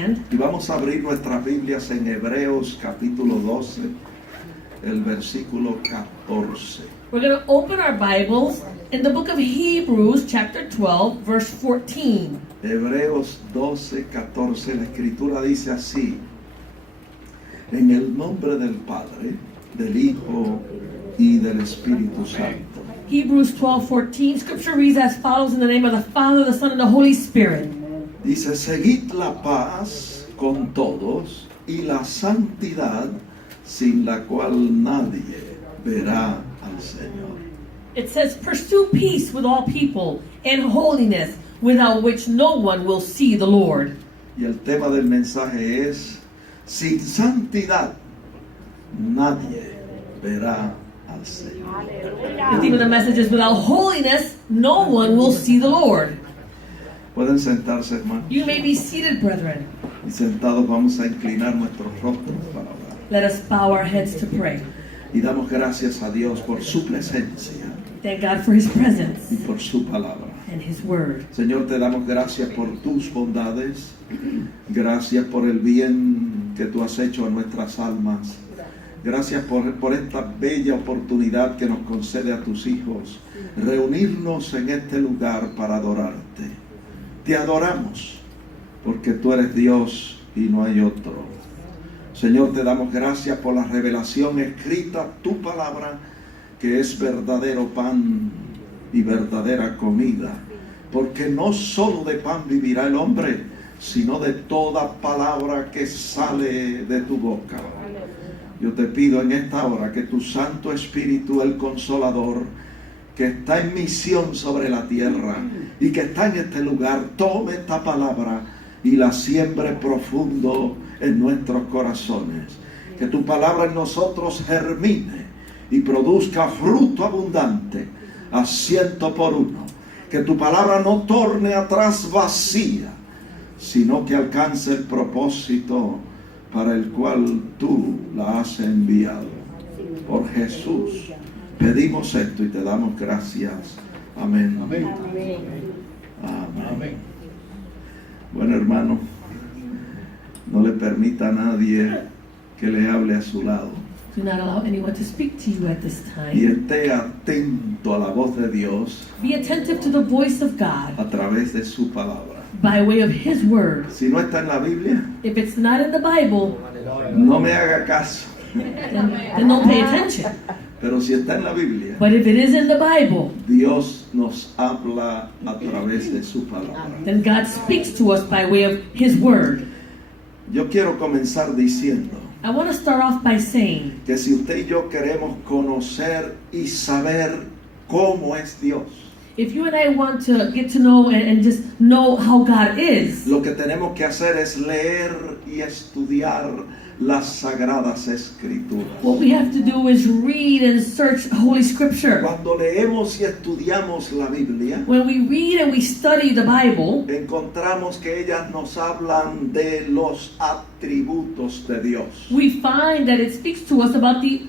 Y vamos a abrir nuestras Biblias en Hebreos capítulo 12, el versículo 14. We're going to open our Bibles in the book of Hebrews, chapter 12, verse 14. Hebreos 12, 14, la escritura dice así: en el nombre del Padre, del Hijo y del Espíritu Santo. Hebrews 12:14, scripture reads as follows: in the name of the Father, the Son, and the Holy Spirit. Dice: seguid la paz con todos y la santidad, sin la cual nadie verá al Señor. It says, pursue peace with all people and holiness, without which no one will see the Lord. Y el tema del mensaje es: sin santidad nadie verá al Señor. The theme of the message is, without holiness, no one will see the Lord. Pueden sentarse, hermanos. You may be seated, brethren. Y sentados vamos a inclinar nuestros rostros para orar. Let us bow our heads to pray. Y damos gracias a Dios por su presencia Thank God for His presence y por su palabra. and His word. Señor, te damos gracias por tus bondades. Gracias por el bien que tú has hecho a nuestras almas. Gracias por esta bella oportunidad que nos concede a tus hijos, reunirnos en este lugar para adorarte. Te adoramos porque tú eres Dios y no hay otro. Señor, te damos gracias por la revelación escrita, tu palabra, que es verdadero pan y verdadera comida. Porque no solo de pan vivirá el hombre, sino de toda palabra que sale de tu boca. Yo te pido en esta hora que tu Santo Espíritu, el Consolador, que está en misión sobre la tierra y que está en este lugar, tome esta palabra y la siembre profundo en nuestros corazones. Que tu palabra en nosotros germine y produzca fruto abundante a 100 por 1. Que tu palabra no torne atrás vacía, sino que alcance el propósito para el cual tú la has enviado. Por Jesús pedimos esto y te damos gracias. Amén. Amén. Amén. Bueno, hermano, no le permita a nadie que le hable a su lado. Do not allow anyone to speak to you at this Y time. esté atento a la voz de Dios Be attentive to the voice of God a través de su palabra. by way of His word. Si no está en la Biblia, If it's not in the Bible, no me haga caso. then don't pay attention. Pero si está en la Biblia, But if it is in the Bible, Dios nos habla a través de su palabra. then God speaks to us by way of His word. Yo quiero comenzar diciendo I want to start off by saying que si usted y yo queremos conocer y saber cómo es Dios, if you and I want to get to know and just know how God is, lo que tenemos que hacer es leer y estudiar las sagradas escrituras. what we have to do is read and search Holy Scripture. Cuando leemos y estudiamos la Biblia, When we read and we study the Bible, encontramos que ellas nos hablan de los atributos de Dios. we find that it speaks to us about the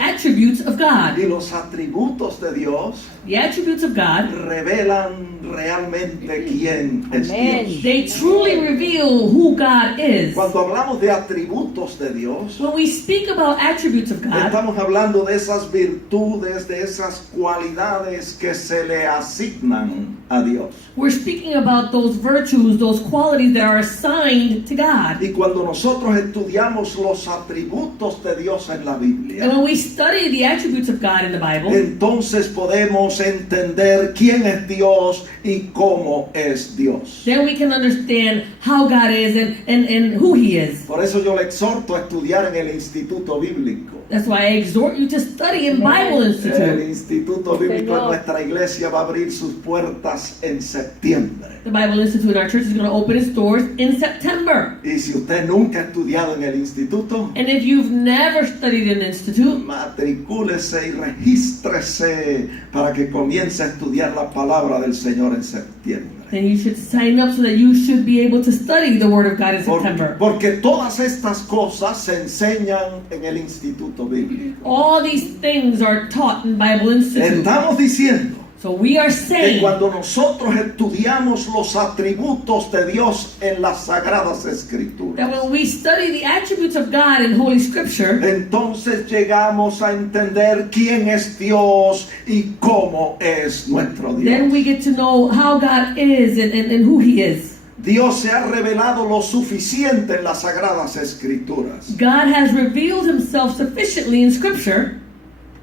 attributes of God. Y los atributos de Dios The attributes of God, revelan realmente quién es Dios. they truly reveal who God is. Cuando hablamos de atributos de Dios, When we speak about attributes of God, estamos hablando de esas virtudes, de esas cualidades que se le asignan a Dios. we're speaking about those virtues, those qualities that are assigned to God. Y cuando nosotros estudiamos los atributos de Dios en la And Biblia, when we study the attributes of God in the Bible, entonces podemos entender quién es Dios y cómo es Dios. then we can understand how God is and who He is. Por eso yo le exhorto a estudiar en el Instituto Bíblico. That's why I exhort you to study in Bible El Institute. Instituto Bíblico en nuestra iglesia va a abrir sus puertas en septiembre. The Bible Institute in our church is going to open its doors in September. Y si usted nunca ha estudiado en el instituto, And if you've never studied in the Institute, matricúlese y regístrese para que comience a estudiar la palabra del Señor en septiembre. then you should sign up so that you should be able to study the Word of God in September. Porque todas estas cosas se enseñan en el Instituto Bíblico. All these things are taught in Bible Institute. Estamos diciendo So we are que saying cuando nosotros estudiamos los atributos de Dios en las Sagradas that Escrituras, when we study the attributes of God in Holy Scripture, entonces llegamos a entender quién es Dios y cómo es nuestro then Dios. we get to know how God is and who He is. Dios se ha revelado lo suficiente en las Sagradas Escrituras God has revealed Himself sufficiently in Scripture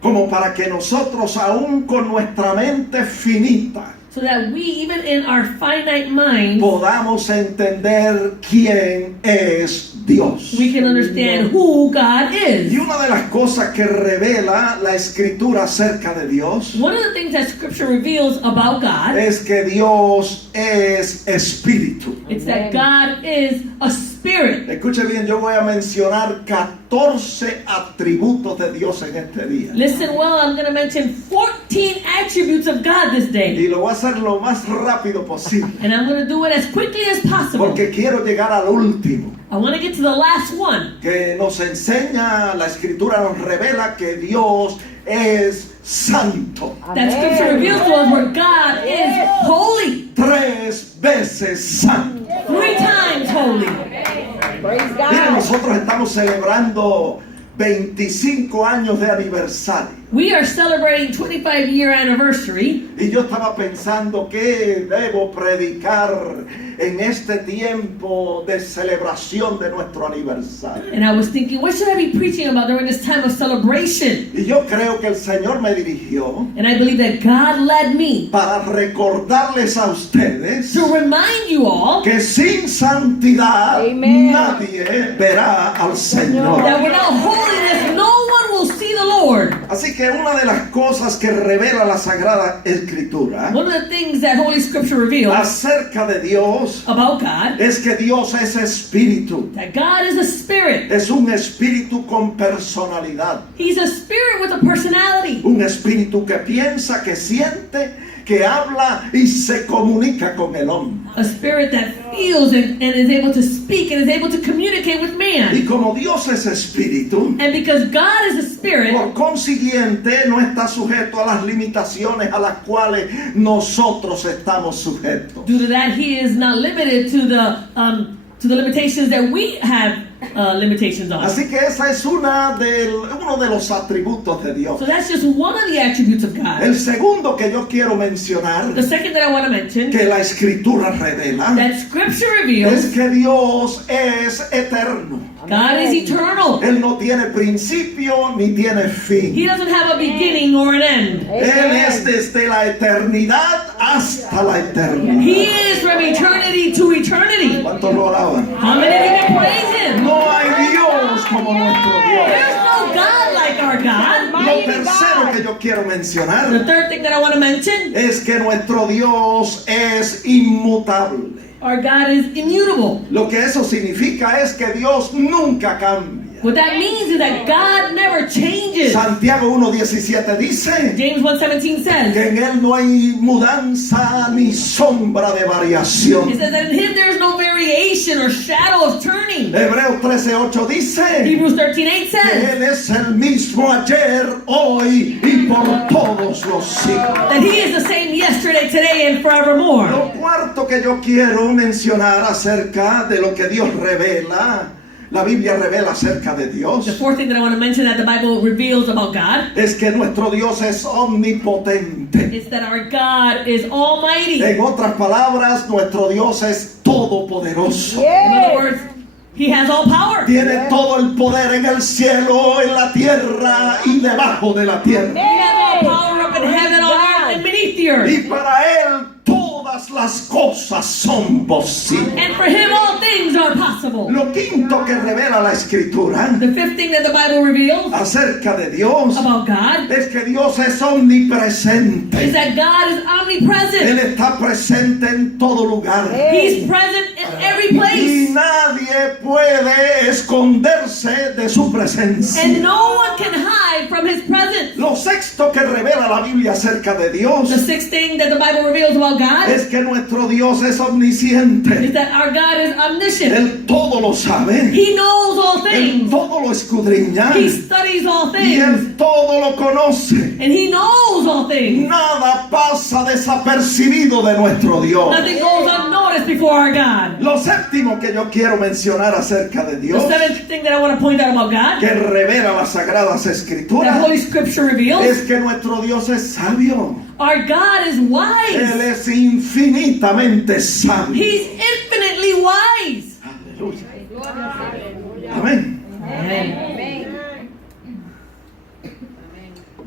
como para que nosotros, aún con nuestra mente finita, so that we, even in our finite minds, podamos entender quién es Dios. we can understand who God Y is. una de las cosas que revela la Escritura acerca de Dios One of the things that Scripture reveals about God, es que Dios es espíritu. it's that God is a spirit. Escuche bien, yo voy a mencionar 14 atributos de Dios en este día. Listen well, I'm going to mention 14 attributes of God this day. Y lo voy a hacer lo más rápido posible, And I'm going to do it as quickly as possible. porque quiero llegar al último, I want to get to the last one. que nos enseña, la Escritura nos revela que Dios es santo. That Scripture reveals to us where God is holy. 3 veces santo. 3 times holy. Praise Mira, God. nosotros estamos celebrando 25 años de aniversario. We are celebrating 25-year anniversary. Y yo estaba pensando que debo predicar en este tiempo de celebración de nuestro aniversario. And I was thinking, what should I be preaching about during this time of celebration? Y yo creo que el Señor me dirigió And I believe that God led me para recordarles a ustedes to remind you all que sin santidad Amen. nadie verá al Señor. that without holiness, no one will see the Lord. Así que una de las cosas que revela la Sagrada Escritura One of the things that Holy Scripture reveals acerca de Dios about God, es que Dios es espíritu. that God is a spirit. Es un espíritu con personalidad. He's a spirit with a personality. Un espíritu que piensa, que siente, que habla y se comunica con el hombre. A spirit that feels and is able to speak and is able to communicate with Y man. como Dios es espíritu, And because God is a spirit, por consiguiente no está sujeto a las limitaciones a las cuales nosotros estamos sujetos. due to that, He is not limited to the limitations that we have limitations on. Así que esa es uno de los atributos de Dios. So that's just one of the attributes of God. El segundo que yo quiero mencionar, The second that I want to mention, que la Escritura revela, that Scripture es reveals que Dios es eterno. God is eternal. Él no tiene principio ni tiene He fin. doesn't have a beginning or an end. Él es desde la eternidad hasta la eternidad. He is from eternity to eternity. ¿Cuántos lo alaban? How many of you can praise Him? No hay Dios como nuestro Dios. There's no God like our God. Lo tercero que yo quiero The mencionar third thing that I want to mention, es que nuestro Dios es inmutable. our God is immutable. Lo que eso significa es que Dios nunca cambia. What that means is that God never changes. Santiago 1:17 dice James 1:17 says, que en Él no hay mudanza ni sombra de it variación. says that in Him there's no variation or shadow of turning. Hebreos 13:8 dice Hebrews 13:8 que says Él es el mismo ayer, hoy y por todos los siglos. that He is the same yesterday, today, and forevermore. Lo cuarto que yo quiero mencionar acerca de lo que Dios revela, la Biblia revela acerca de Dios, The fourth thing that I want to mention that the Bible reveals about God es que nuestro Dios es omnipotente. is that our God is almighty. En otras palabras, nuestro Dios es todopoderoso. In other words, He has all power. Tiene todo el poder en el cielo, en la tierra y debajo de la He tierra. has all power up in heaven, on earth, and beneath the earth. Y para Él todas las cosas son posibles. And for Him all things are possible. Lo quinto que revela la Escritura The fifth thing that the Bible reveals acerca de Dios about God es que Dios es omnipresente. is that God is Él omnipresent. está presente en todo lugar. He's present in every Y place. nadie puede esconderse de su presencia. And no one can hide from his presence. Lo sexto que revela la Biblia acerca de Dios The sixth thing that the Bible reveals about God es que nuestro Dios es omnisciente. is that our God is omniscient. Él todo lo sabe. He knows all Él things. todo lo escudriña. He studies all Y things. Él todo lo conoce. And he knows all things. Nada pasa desapercibido de nuestro Dios. Nothing goes unnoticed before our God. Lo séptimo que yo quiero mencionar acerca de The Dios, seventh thing that I want to point out about God, que revela las Sagradas that Escrituras, Holy Scripture reveals, es que nuestro Dios es sabio. our God is Él wise. es infinitamente sabio. He's infinitely wise. Aleluya. Amén. Amen.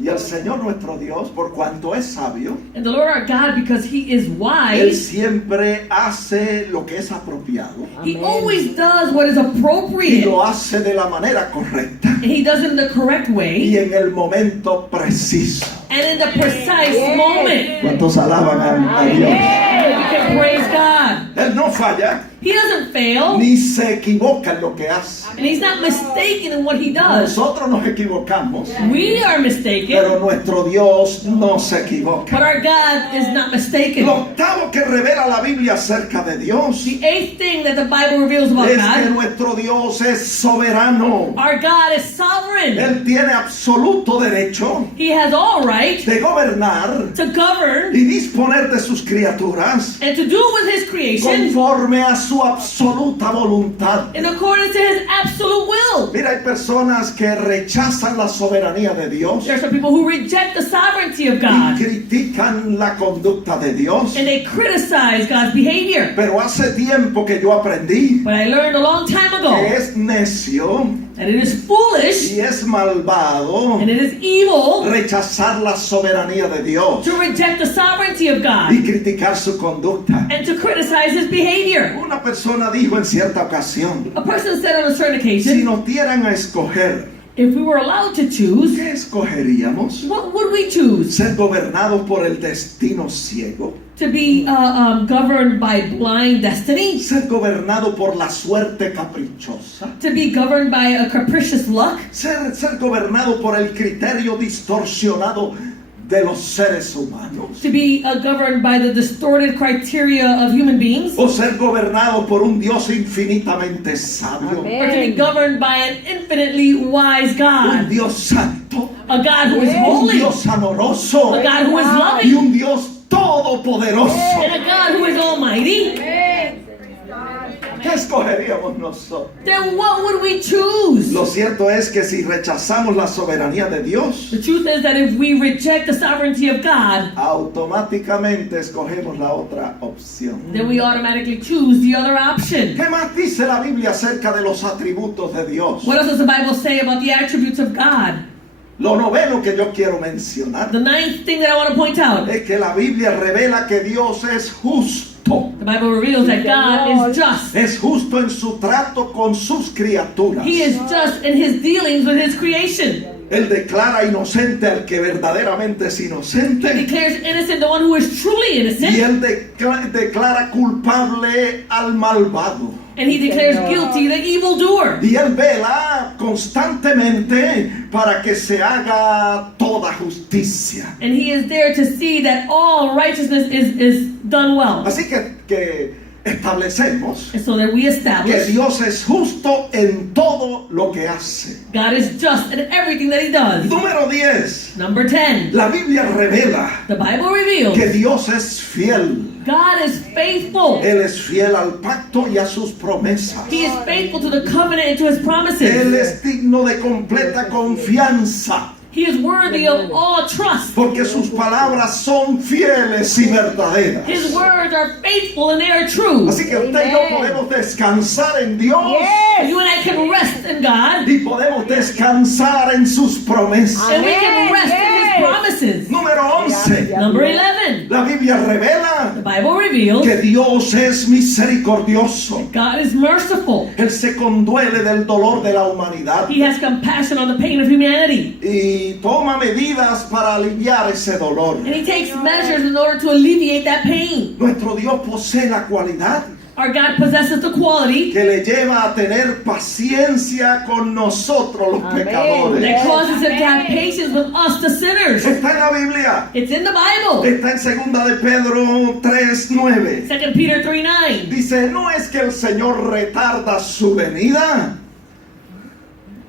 Y el Señor nuestro Dios, por cuanto es sabio, And the Lord our God, because He is Él wise, siempre hace lo que es apropiado He always does what is y appropriate. lo hace de la manera correcta And He does it in the correct y way en el momento preciso. and in the precise moment. ¿Cuántos alaban a Dios? We can praise God. Él no falla He doesn't fail, ni se equivoca en lo que hace. and He's not mistaken in what He does. Nosotros nos equivocamos, We are mistaken, pero nuestro Dios no se but equivoca. our God is not mistaken. Lo octavo que revela la Biblia acerca de Dios The eighth thing that the Bible reveals about es que God, nuestro Dios es soberano. our God is sovereign. Él tiene absoluto derecho He has all right de gobernar to govern y disponer de sus criaturas and to do with His creation conforme a su absoluta voluntad. in accordance to His absolute will. Mira, hay personas que rechazan la soberanía de Dios There are some people who reject the sovereignty of y God critican la conducta de Dios. and they criticize God's behavior. Pero hace tiempo que yo aprendí But I learned a long time que ago es necio that it is foolish y es malvado and it is evil rechazar la soberanía de Dios to reject the sovereignty of y God criticar su conducta. and to criticize His behavior. Una persona dijo en cierta ocasión, A person said on a certain si occasion, nos dieran a escoger, if we were allowed to choose, ¿qué escogeríamos? what would we choose? ¿Ser gobernados por el destino ciego? To be governed by blind destiny? ¿Ser gobernado por la suerte caprichosa? To be governed by a capricious luck? ¿Ser gobernado por el criterio distorsionado de los seres humanos? To be governed by the distorted criteria of human beings? ¿O ser gobernado por un Dios infinitamente sabio? Or to be governed by an infinitely wise Un God? Dios santo, A God who is un holy? Dios amoroso A God who is y loving? un Dios todopoderoso. And a God who is almighty? ¿Qué escogeríamos nosotros? Then what would we choose? Lo cierto es que si rechazamos la soberanía de Dios, The truth is that if we reject the sovereignty of God, automáticamente escogemos la otra opción. then we automatically choose the other option. ¿Qué más dice la Biblia acerca de los atributos de Dios? What else does the Bible say about the attributes of God? Lo noveno que yo quiero mencionar The ninth thing that I want to point out, es que la Biblia revela que Dios es justo. the Bible reveals that God is just. Es justo en su trato con sus criaturas. He is just in His dealings with His creation. Él declara inocente al que verdaderamente es He inocente. declares innocent the one who is truly Y innocent, él declara culpable al malvado. and He declares guilty the evildoer. Y él vela constantemente para que se haga toda justicia. And He is there to see that all righteousness is done well. Así que establecemos And so that we que establish Dios es justo en todo lo que hace. God is just in everything that He does. Número 10. Number 10, La Biblia revela the Bible reveals que Dios es fiel. God is faithful. Él es fiel al pacto y a sus promesas. He is faithful to the covenant and to His Él promises. es digno de completa confianza, He is worthy of all trust. porque sus palabras son fieles y verdaderas. His words are faithful and they are true. Así que usted y yo podemos descansar en Dios You and I can rest in God, y podemos descansar en sus promesas. and we can rest in His promises. Número 11. Number 11, La Biblia revela the Bible reveals que Dios es misericordioso. God is merciful. Él se conduele del dolor de la humanidad He has compassion on the pain of humanity. y toma medidas para aliviar ese dolor. And He takes measures in order to alleviate that pain. Nuestro Dios posee la cualidad Our God possesses the quality que le lleva a tener paciencia con nosotros los Amén. pecadores. that causes him to have patience with us, the sinners. Está en la Biblia. It's in the Bible. Está en 2 de Pedro 3:9. 2 Peter 3:9. Dice, no es que el Señor retarda su venida,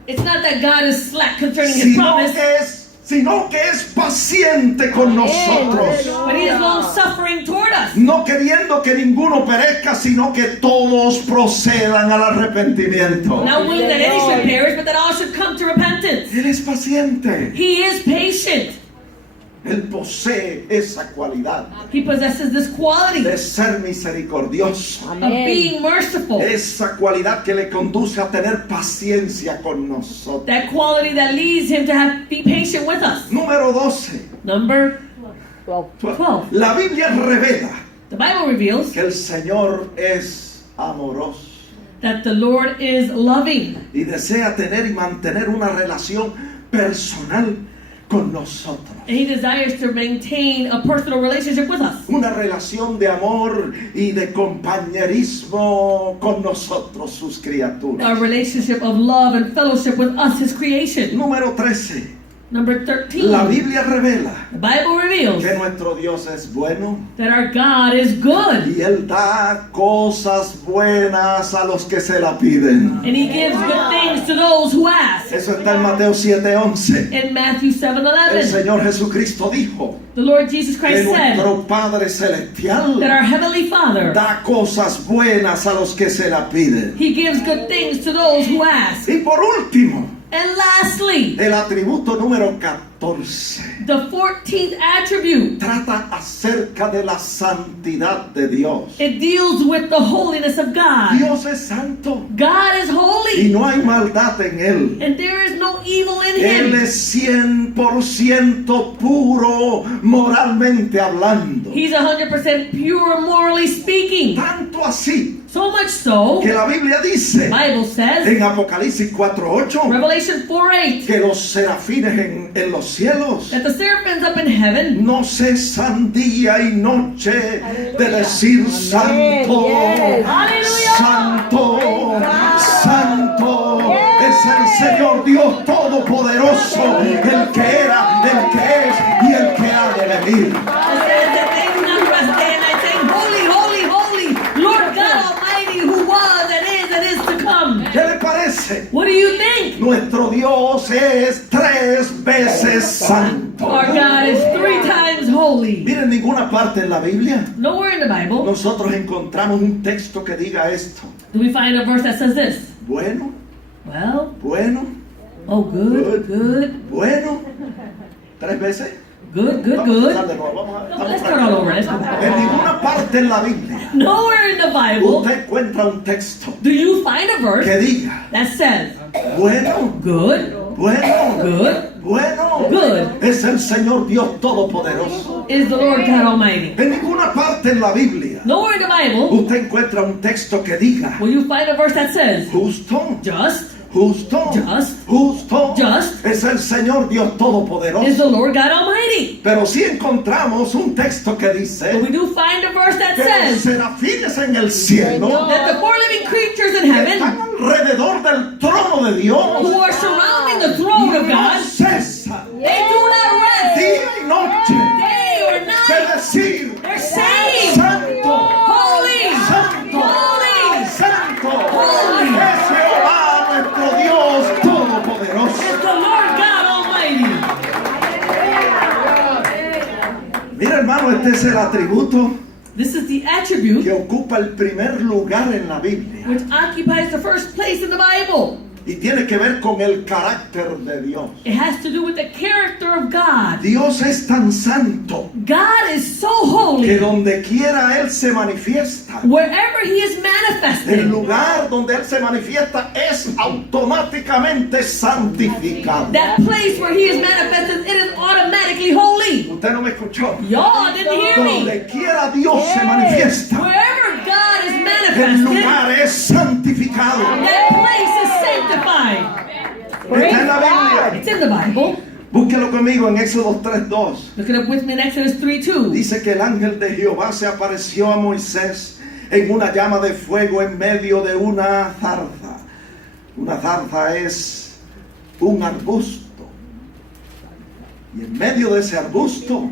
It's not that God is slack concerning his promise, sino que es paciente con nosotros. but he is long suffering toward us. No queriendo que ninguno perezca, sino que todos procedan al arrepentimiento. Not willing that any should perish, but that all should come to repentance. Él es paciente. He is patient. Él posee esa cualidad He possesses this quality de ser misericordioso. of being merciful. Esa cualidad que le conduce a tener paciencia con nosotros. That quality that leads him to be patient with us. Número 12. Number 12. La Biblia revela the Bible reveals que el Señor es amoroso that the Lord is loving y desea tener y mantener una relación personal con nosotros. and he desires to maintain a personal relationship with us. Una relación de amor y de compañerismo con nosotros, sus A criaturas. relationship of love and fellowship with us, his creation. Número 13. Number 13. La Biblia revela The Bible reveals que nuestro Dios es bueno that our God is good y Él da cosas buenas a los que se la piden. and he gives good things to those who ask. Eso está en Mateo 7:11. In Matthew El 7:11, Señor Jesucristo dijo the Lord Jesus que Christ said nuestro Padre Celestial that our Heavenly Father, da cosas buenas a los que se la piden. he gives good things to those who ask. Y por último, And lastly, el atributo número 14 the 14th attribute, trata acerca de la santidad de Dios. it deals with the holiness of God. Dios es santo God is y holy no hay maldad en Él. and there is no evil in Él him. es 100% puro moralmente hablando. He's 100% pure morally speaking. Tanto así So much so, que la Biblia dice the Bible says, en Apocalipsis 4:8 Revelation 4:8, que los serafines en los cielos that the seraphims up in heaven no cesan día y noche de decir santo, Yes. santo, santo es el Señor Dios Todopoderoso, el que era, el que es y el que ha de venir. says that they do not rest day and night, saying, Holy, holy, holy, Lord God Almighty, who was and is to come. ¿Qué le parece? What do you think? Nuestro Dios es 3 veces santo. Our God is 3 times holy. Miren, en ninguna parte en la Biblia Nowhere in the Bible nosotros encontramos un texto que diga esto. do we find a verse that says this. Bueno, Well, bueno, oh, good. bueno. 3 veces. Good. Vamos a empezar de nuevo, Let's start all over. Let's go En back. ninguna parte en la Biblia Nowhere in the Bible usted encuentra un texto do you find a que verse diga that says bueno, good, bueno, good bueno. Es el Señor Dios Todopoderoso. is the Lord God Almighty. En ninguna parte en la Biblia Nowhere in the Bible usted encuentra un texto que diga will you find a verse that says justo, just justo, Just. justo. Just. Es el Señor Dios is Todopoderoso. the Lord God Almighty. Pero sí encontramos un texto que But dice we do find a verse that que los says serafines en el cielo that the 4 living creatures in están heaven alrededor del trono de who Dios are surrounding the throne of no God, cesan they do not rest día y noche day or de night. decir They're saying, santo, Holy, santo, holy, santo Holy. es Jehová nuestro Dios Todopoderoso. is the Lord God Almighty. Mira, hermano, este es el atributo This is the attribute que ocupa el primer lugar en la Biblia which occupies the first place in the Bible. y tiene que ver con el carácter de Dios. It has to do with the character of God. Dios es tan santo God is so que holy. donde quiera Él se manifiesta, Wherever He is el manifested, lugar donde Él se manifiesta es automáticamente santificado. that place where He is manifested, it is automatically holy. Usted no me escuchó. Y'all didn't hear me. Donde quiera Dios se manifiesta, Wherever God is el manifested, lugar es santificado. that place is sanctified. Está en la Biblia. It's in the Bible. Búsquelo conmigo en Éxodo 3:2. Look it up with me in Exodus 3:2. Dice que el ángel de Jehová se apareció a Moisés en una llama de fuego en medio de una zarza. Una zarza es un arbusto. Y en medio de ese arbusto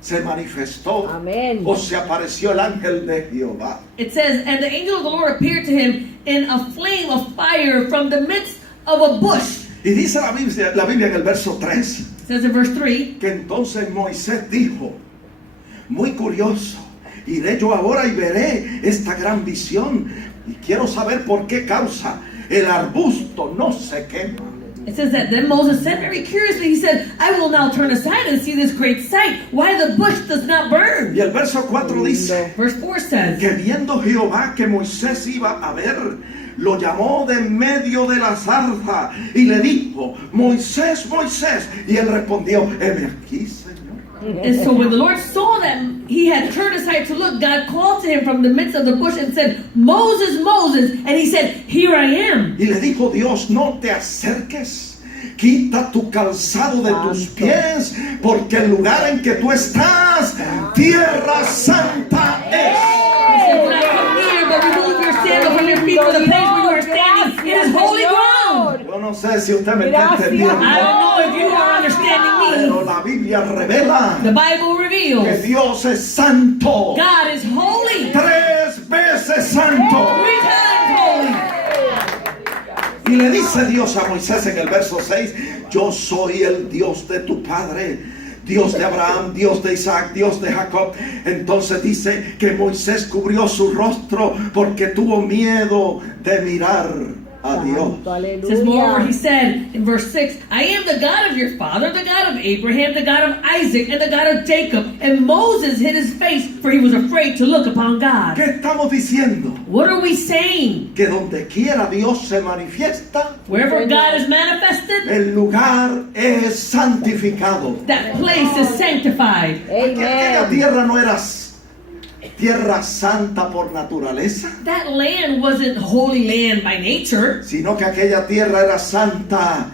se manifestó Amén. o se apareció el ángel de Jehová. It says, and the angel of the Lord appeared to him in a flame of fire from the midst of a bush. Y dice la Biblia en el verso 3 It says in verse 3, que entonces Moisés dijo, muy curioso, iré yo ahora y veré esta gran visión y quiero saber por qué causa el arbusto no se quema. it says that then Moses said very curiously, he said, I will now turn aside and see this great sight, why the bush does not burn. Y el verso 4 dice Verse 4 says, que viendo Jehová que Moisés iba a ver, lo llamó de en medio de la zarza y le dijo, Moisés, Moisés. Y él respondió, heme aquí, Señor. and so when the Lord saw that he had turned aside to look, God called to him from the midst of the bush and said, Moses, Moses. And he said, here I am. Y le dijo Dios, no te acerques, quita tu calzado de tus Santo. pies, porque el lugar en que tú estás, tierra santa es. He said, do not come near, but remove your sandal from your feet, for the place where you are standing, it is holy ground. Yo no sé si usted me está Gracias. entendiendo, I don't know if you are understanding pero me. la Biblia revela The Bible que reveals Dios es santo, God is holy, 3 veces santo. 3 times holy. Y le dice Dios a Moisés en el verso 6, yo soy el Dios de tu padre, Dios de Abraham, Dios de Isaac, Dios de Jacob. Entonces dice que Moisés cubrió su rostro porque tuvo miedo de mirar a Dios. Santo, It says, moreover, he aleluya. said in verse 6, I am the God of your father, the God of Abraham, the God of Isaac, and the God of Jacob. And Moses hid his face, for he was afraid to look upon God. ¿Qué estamos diciendo? What are we saying? Que donde quiera Dios se manifiesta, Wherever God is manifested, el lugar es santificado. that place is sanctified. Aquella Amen. tierra no era tierra santa por naturaleza, That land wasn't holy land by nature, sino que aquella tierra era santa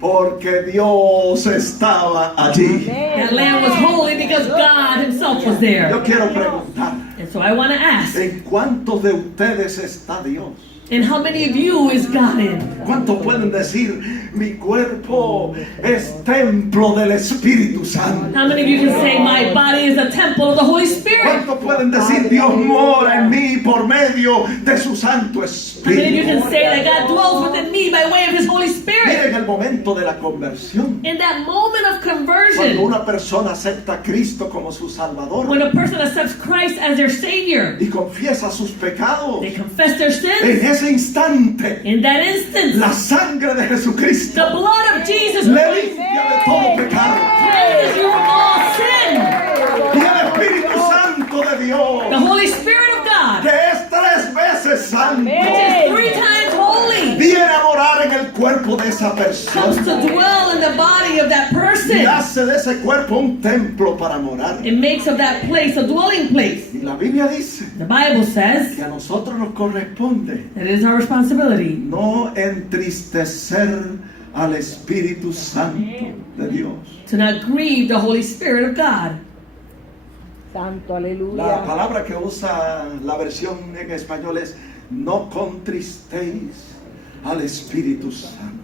porque Dios estaba allí. that land was holy because God himself was there. Yo quiero preguntar, And so I want to ask, ¿en cuántos de ustedes está Dios? and how many of you is God in? ¿Cuántos pueden decir, mi cuerpo es templo del Espíritu Santo? How many of you can say, my body is a temple of the Holy Spirit? ¿Cuántos pueden decir, Dios mora en mí por medio de su Santo How many of you Espíritu? can say that God dwells within me by way of his Holy Spirit? Miren el momento de la conversión. In that moment of Cuando conversion, una persona acepta a Cristo como su Salvador when a person accepts Christ as their Savior, y confiesa sus pecados, they confess their en sins. ese instante In that instance, la sangre de Jesucristo the blood of Jesus le Christ limpia de todo pecado. cleanses you from all sin. Y el Espíritu Santo de The Dios, Holy Spirit of God, que es 3 veces santo, which is 3 times holy, viene a morar en el cuerpo de esa comes persona to dwell in the body of that y person. hace de ese cuerpo un templo para morar. It makes of that place a dwelling place. Y la Biblia dice The Bible says que a nosotros nos corresponde that it is our responsibility no entristecer al Espíritu Santo de Dios. to not grieve the Holy Spirit of God. Santo, La aleluya. palabra que usa la versión en español es no contristéis al Espíritu Santo.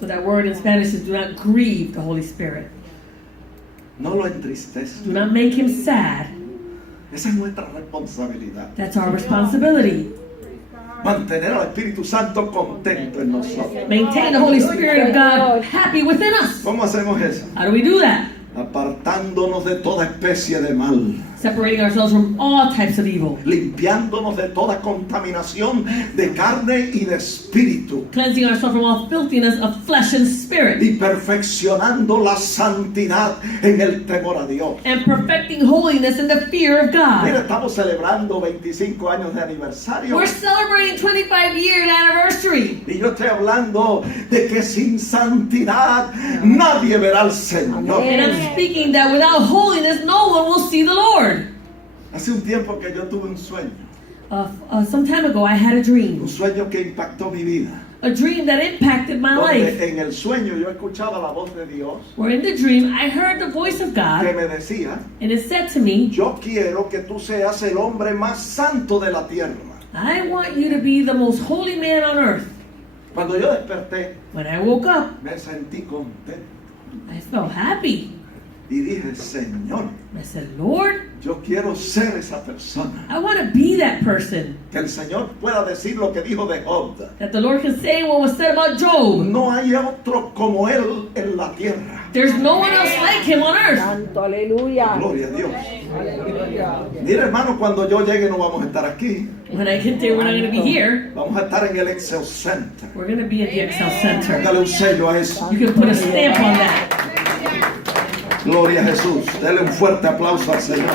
So that word in Spanish is do not grieve the Holy Spirit. No lo entristezca. Do not make him sad. Esa es nuestra responsabilidad. That's our responsibility. Mantener al Espíritu Santo contento en nosotros. Maintain the Holy Spirit of God happy within us. ¿Cómo hacemos eso? How do we do that? Apartándonos de toda especie de mal, Separating ourselves from all types of evil. limpiándonos de toda contaminación de carne y de espíritu, Cleansing ourselves from all filthiness of flesh and spirit. y perfeccionando la santidad en el temor a Dios. And perfecting holiness in the fear of Mira, God. estamos celebrando 25 años de aniversario. We're celebrating 25-year anniversary. Y yo estoy hablando de que sin santidad nadie verá al Señor. And I'm speaking that without holiness, no one will see the Lord. Hace un tiempo que yo tuve un sueño. Some time ago, I had a Un dream. sueño que impactó mi vida. A dream that impacted my life. Donde en el sueño yo escuchaba la voz de Dios Where in the dream, I heard the voice of que God, me decía, and it said to me, yo quiero que tú seas el hombre más santo de la tierra. I want you to be the most holy man on earth. Cuando yo desperté, When I woke up, me sentí contento I felt happy. y dije, Señor, I said, Lord, yo quiero ser esa persona. I want to be that person. Que el Señor pueda decir lo que dijo de Job. That the Lord can say what was said about Job. No hay otro como él en la tierra. There's no one else like him on earth. Santo, aleluya. Gloria a Dios. Aleluya. Mira, hermano, cuando yo llegue no vamos a estar aquí. When I get there, we're not going to be here. Vamos a estar en el Excel Center. We're going to be at the Excel Center. Póngale un sello a eso. You can put a stamp on that. Gloria a Jesús. Dele un fuerte aplauso al Señor.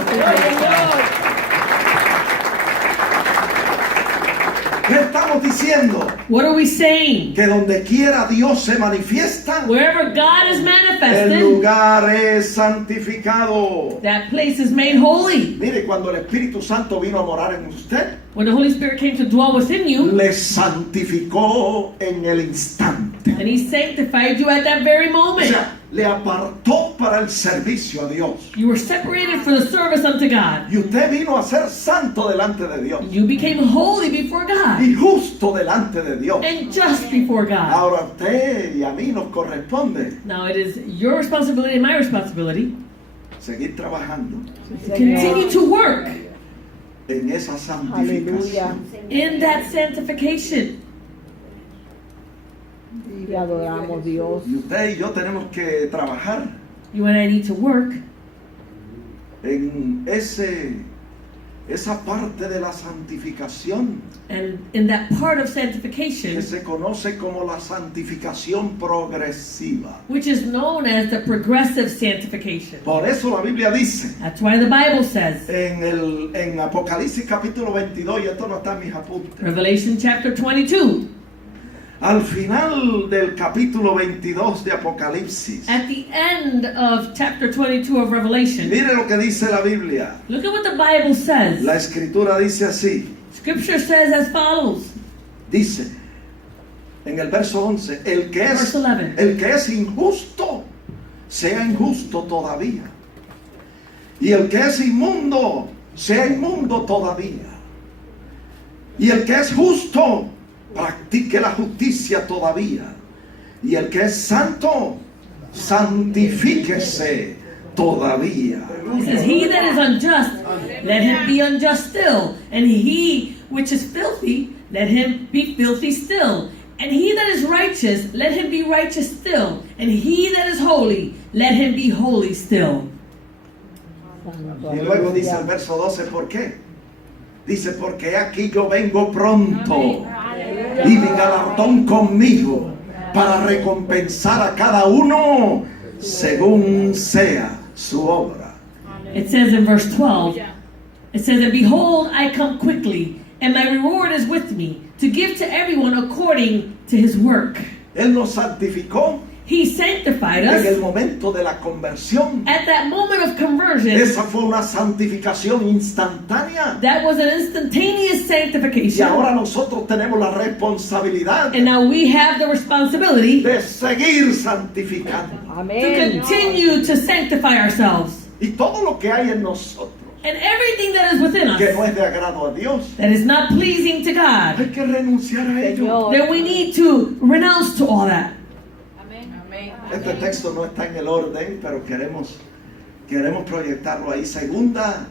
¿Qué estamos diciendo? What are we saying? Que donde quiera Dios se manifiesta, Wherever God is el manifested, lugar es santificado. that place is made holy. Mire, cuando el Espíritu Santo vino a morar en usted, When the Holy Spirit came to dwell within you, le santificó en el instante. and He sanctified you at that very O moment. sea, le apartó para el servicio a Dios. You were separated for the service unto God. Y usted vino a ser santo delante de Dios. You became holy before God Y justo delante de Dios. and just before God. Ahora a usted y a mí nos corresponde Now it is your responsibility and my responsibility seguir trabajando to continue to work en esa Aleluya. santificación. in that sanctification. Y adoramos Dios. Y usted y yo tenemos que trabajar You and I need to work en esa parte de la santificación and in that part of que sanctification, se conoce como la santificación progresiva. which is known as the progressive sanctification. Por eso la Biblia dice That's why the Bible says, en Apocalipsis capítulo 22, y esto no está en mis apuntes, Revelation chapter 22, al final del capítulo 22 de Apocalipsis, at the end of chapter 22 of Revelation, mire lo que dice la Biblia. look at what the Bible says. La escritura dice así, Scripture says as follows. dice en el verso 11, Verse 11. el que es injusto, sea injusto todavía. Y el que es inmundo, sea inmundo todavía. Y el que es justo, practique la justicia todavía. Y el que es santo, santifíquese todavía. He says, he that is unjust, let him be unjust still. And he which is filthy, let him be filthy still. And he that is righteous, let him be righteous still. And he that is holy, let him be holy still. Santo, Y luego dice el aleluya. verso 12, ¿por qué? Dice, porque aquí yo vengo pronto y mi galardón conmigo para recompensar a cada uno según sea su obra. It says in verse 12, it says, and behold, I come quickly, and my reward is with me, to give to everyone according to his work. Él nos santificó He sanctified en el us momento de la conversión. at that moment of conversion. Esa fue una santificación instantánea. That was an instantaneous Y sanctification. ahora nosotros tenemos la responsabilidad And now we have the responsibility de seguir santificando. to Amén. continue to sanctify ourselves. Y todo lo que hay en nosotros And everything that is within que no us es de agrado a Dios, that is not pleasing to God, hay que renunciar a ello. Señor. that we need to renounce to all that. Este texto no está en el orden, pero queremos proyectarlo ahí. Segunda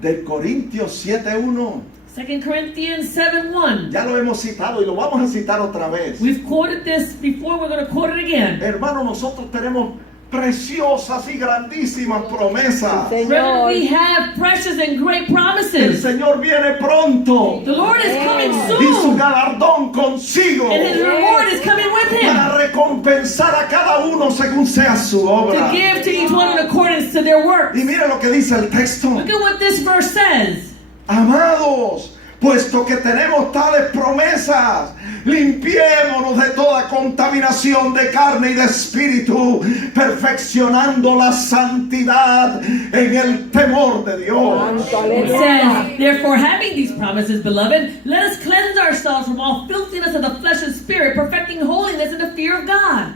de Corintios 7:1. 2 Corinthians 7:1. Ya lo hemos citado y lo vamos a citar otra vez. We've quoted this before, we're going to quote it again. Hermano, nosotros tenemos preciosas y grandísimas promesas. Brethren, we Señor. have precious and great El promises. Señor viene pronto The Lord is coming y su soon, galardón consigo and His reward is coming with Him para recompensar a cada uno según sea su to obra. give to each one in accordance to their work. Y mire lo que dice el texto. Look at what this verse says. Amados, puesto que tenemos tales promesas, Limpiémonos de toda contaminación de carne y de espíritu, perfeccionando la santidad en el temor de Dios. Santo, It aleluya. says, therefore, having these promises, beloved, let us cleanse ourselves from all filthiness of the flesh and spirit, perfecting holiness in the fear of God.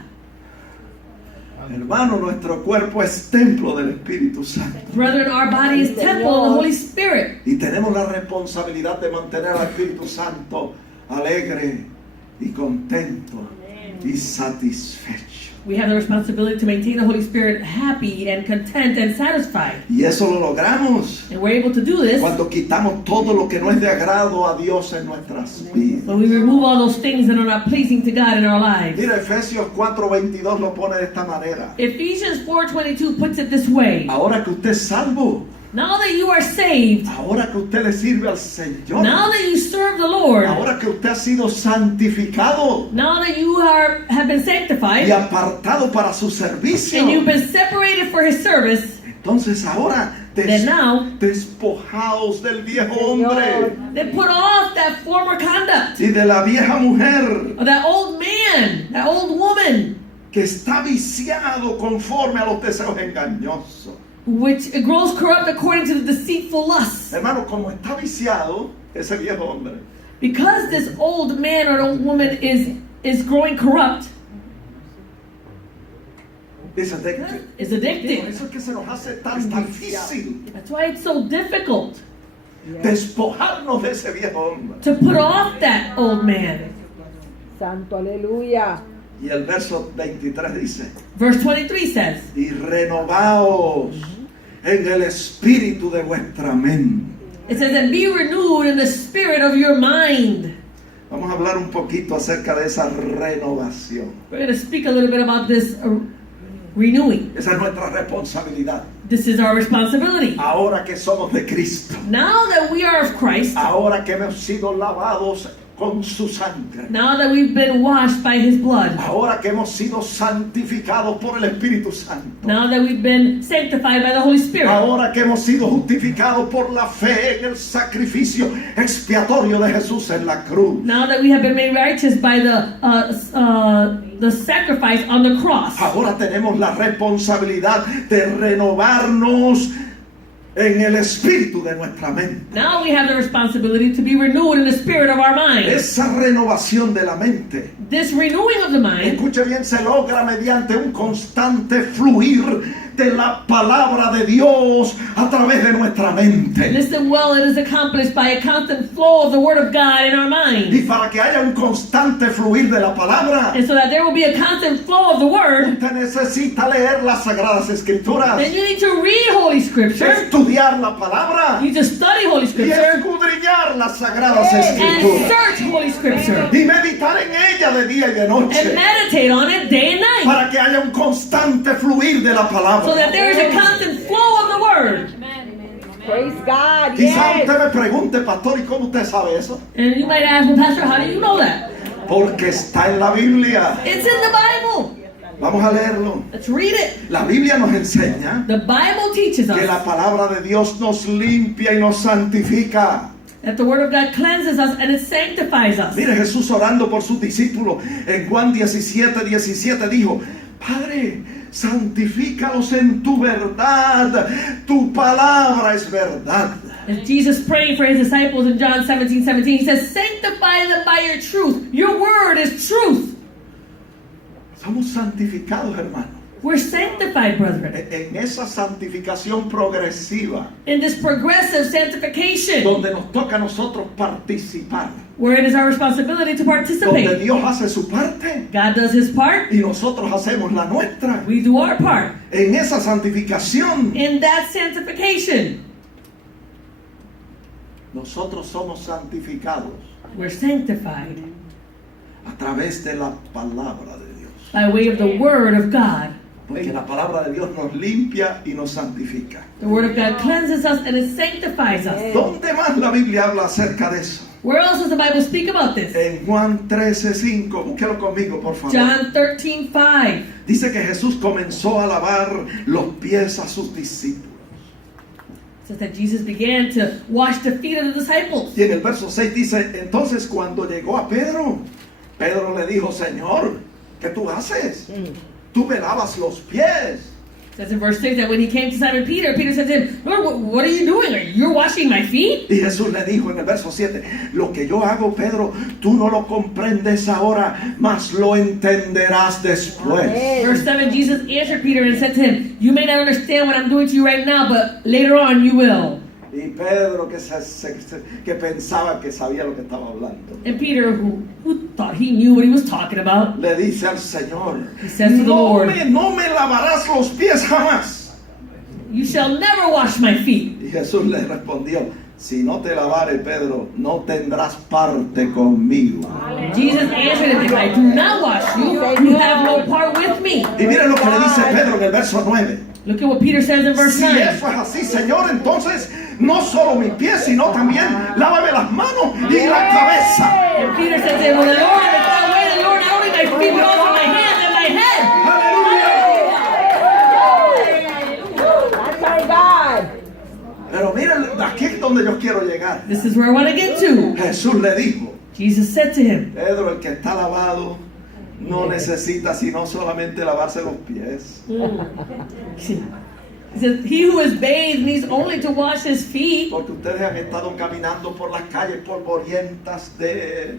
Hermano, nuestro cuerpo es templo del Espíritu Santo. Brethren, our body is temple of the Holy Spirit. Y tenemos la responsabilidad de mantener al Espíritu Santo alegre y contento y satisfecho. We have the responsibility to maintain the Holy Spirit happy and content and satisfied. Y eso lo logramos And we're able to do this cuando quitamos todo lo que no es de agrado a Dios en nuestras vidas. when we remove all those things that are not pleasing to God in our lives. Mira, Efesios 4:22 lo pone de esta manera. Ephesians 4:22 puts it this way. Ahora que usted es salvo, Now that you are saved, ahora que usted le sirve al Señor, now that you serve the Lord, ahora que usted ha sido santificado now that you have been y sanctified, apartado para su servicio, and you've been separated for His service, entonces ahora then now despojaos del viejo hombre they put off that former conduct, y de la vieja mujer of that old man, that old woman, que está viciado conforme a los deseos engañosos. which grows corrupt according to the deceitful lusts. Hermano, como está viciado ese viejo hombre, Because this old man or old woman is growing corrupt, dice, is por addicted. eso es que se nos hace tan difícil That's why it's so difficult despojarnos de ese viejo hombre. to put off that old man. Santo, aleluya. Y el verso 23 dice, Verse 23 says, y renovaos en el espíritu de vuestra mente. it says, and be renewed in the spirit of your mind. Vamos a hablar un poquito acerca de esa renovación. We're going to speak a little bit about this renewing. Esa es nuestra responsabilidad. This is our responsibility. Ahora que somos de Cristo, Now that we are of Christ, ahora que hemos sido lavados con su sangre, now that we've been washed by His blood, ahora que hemos sido santificados por el Espíritu Santo, now that we've been sanctified by the Holy Spirit, ahora que hemos sido justificados por la fe en el sacrificio expiatorio de Jesús en la cruz, now that we have been made righteous by the sacrifice on the cross, ahora tenemos la responsabilidad de renovarnos en el espíritu de nuestra mente. now we have the responsibility to be renewed in the spirit of our mind. Esa renovación de la mente, This renewing of the mind, escuche bien, se logra mediante un constante fluir de la palabra de Dios a través de nuestra mente. listen well, it is accomplished by a constant flow of the Word of God in our mind. Y para que haya un constante fluir de la palabra, And so that there will be a constant flow of the Word, usted necesita leer las Sagradas Escrituras, then you need to read Holy Scripture, estudiar la palabra you need to study Holy y Scripture, escudriñar las Sagradas and Escrituras search Holy Scripture, y meditar en ella de día y de and noche meditate on it day and night, para que haya un constante fluir de la so palabra. that there is a constant flow of the Word. Praise God. Quizá Yes. usted me pregunte, pastor, ¿y cómo usted sabe eso? And you might ask, well, Pastor, how do you know that? Porque está en la Biblia. It's in the Bible. Vamos a leerlo. Let's read it. La Biblia nos enseña The Bible teaches que la us palabra de Dios nos limpia y nos santifica. that the Word of God cleanses us and it sanctifies us. Mire, Jesús orando por sus discípulos en Juan 17:17 dijo, Padre, santifícalos en tu verdad, tu palabra es verdad. As Jesus praying for His disciples in John 17:17, He says, sanctify them by your truth. Your word is truth. Somos santificados, hermano. We're sanctified, brethren. En esa santificación progresiva, In this progressive sanctification, donde nos toca a nosotros participar, where it is our responsibility to donde participate. Dios hace su parte God does His part, y nosotros hacemos la nuestra. we do our part. En esa santificación, In that sanctification, nosotros somos santificados we're sanctified a través de la palabra de Dios. by way of the Word of God. Porque la palabra de Dios nos limpia y nos santifica. The Word of God cleanses us and it sanctifies us. ¿Dónde más la Biblia habla acerca de eso? Where else does the Bible speak about this? En Juan 13:5, búsquelo conmigo, por favor. John 13:5. Dice que Jesús comenzó a lavar los pies a sus discípulos. It says that Jesus began to wash the feet of the disciples. Y en el verso 6 dice, entonces cuando llegó a Pedro, Pedro le dijo, Señor, ¿qué tú haces? Tú me lavas los pies. It says in verse 6 that when he came to Simon Peter, Peter said to him, Lord, what are you doing? You're washing my feet? Y Jesús le dijo en el verso 7, lo que yo hago, Pedro, tú no lo comprendes ahora, mas lo entenderás después. Amén. Verse 7, Jesus answered Peter and said to him, you may not understand what I'm doing to you right now, but later on you will. Y Pedro que pensaba que sabía lo que estaba hablando, And Peter, who thought he knew what he was talking about, le dice al Señor, He says to the Lord, no me lavarás los pies jamás. you shall never wash my feet. Y Jesús le respondió, si no te lavare, Pedro, no tendrás parte conmigo. Jesus answered him, if I do not wash you, you have no part with me. Y miren lo que le dice Pedro en el verso 9. Look at what Peter says in verse Si 9. eso es así, Señor, entonces no solo mis pies, sino también lávame las manos y la cabeza. And Peter said to him, well, the Lord, if that way, the Lord, not only my feet, but also my hands and my head. Aleluya. That's my God. Pero miren, aquí es donde yo quiero llegar. This is where I want to get to. Jesús le dijo, Jesus said to him, Pedro, el que está lavado no necesita sino solamente lavarse los pies. he says, he who is bathed needs only to wash his feet. Porque ustedes han estado caminando por las calles polvorientas de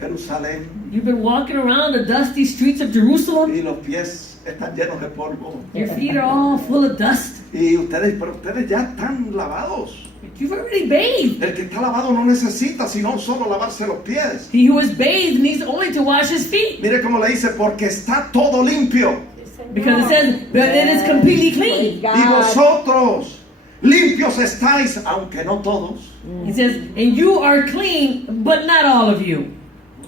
Jerusalén You've been walking around the dusty streets of Jerusalem. y los pies están llenos de polvo. Your feet are all full of dust. Pero ustedes ya están lavados. You've already bathed. El que está lavado no necesita sino solo lavarse los pies. He who is bathed needs only to wash his feet. Mire cómo le dice, porque está todo limpio. Because it says that it is completely clean. Y vosotros limpios estáis, aunque no todos. He says, and you are clean, but not all of you.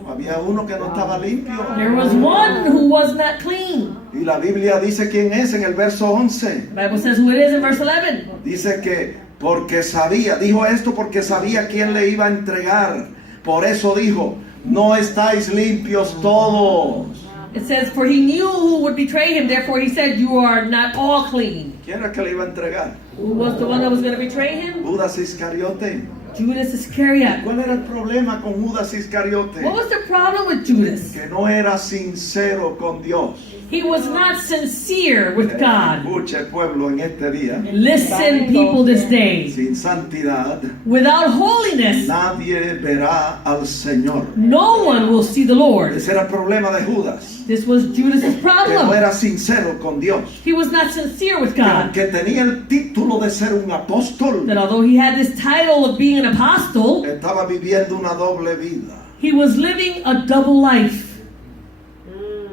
Había uno que no estaba limpio. There was one who was not clean. Y la Biblia dice quién es en el verso 11. The Bible says who it is in verse 11. Dice que porque sabía, dijo esto porque sabía quién le iba a entregar. Por eso dijo, no estáis limpios todos. It says, for he knew who would betray him, therefore he said, you are not all clean. ¿Quién era que le iba a entregar? Who was the one that was going to betray him? Judas Iscariote. Judas Iscariot. ¿Cuál era el problema con Judas Iscariote? What was the problem with Judas? Que no era sincero con Dios. He was not sincere with God. Escuche, pueblo, en este día, Listen, people, this day. sin santidad Without holiness, nadie verá al Señor. no one will see the Lord. Ese era el problema de Judas, This was Judas's que no problem. era sincero con Dios. He was not sincere with Que God. aunque tenía el título de ser un apóstol, That although he had this title of being an apostle, estaba viviendo una doble vida. he was living a double life.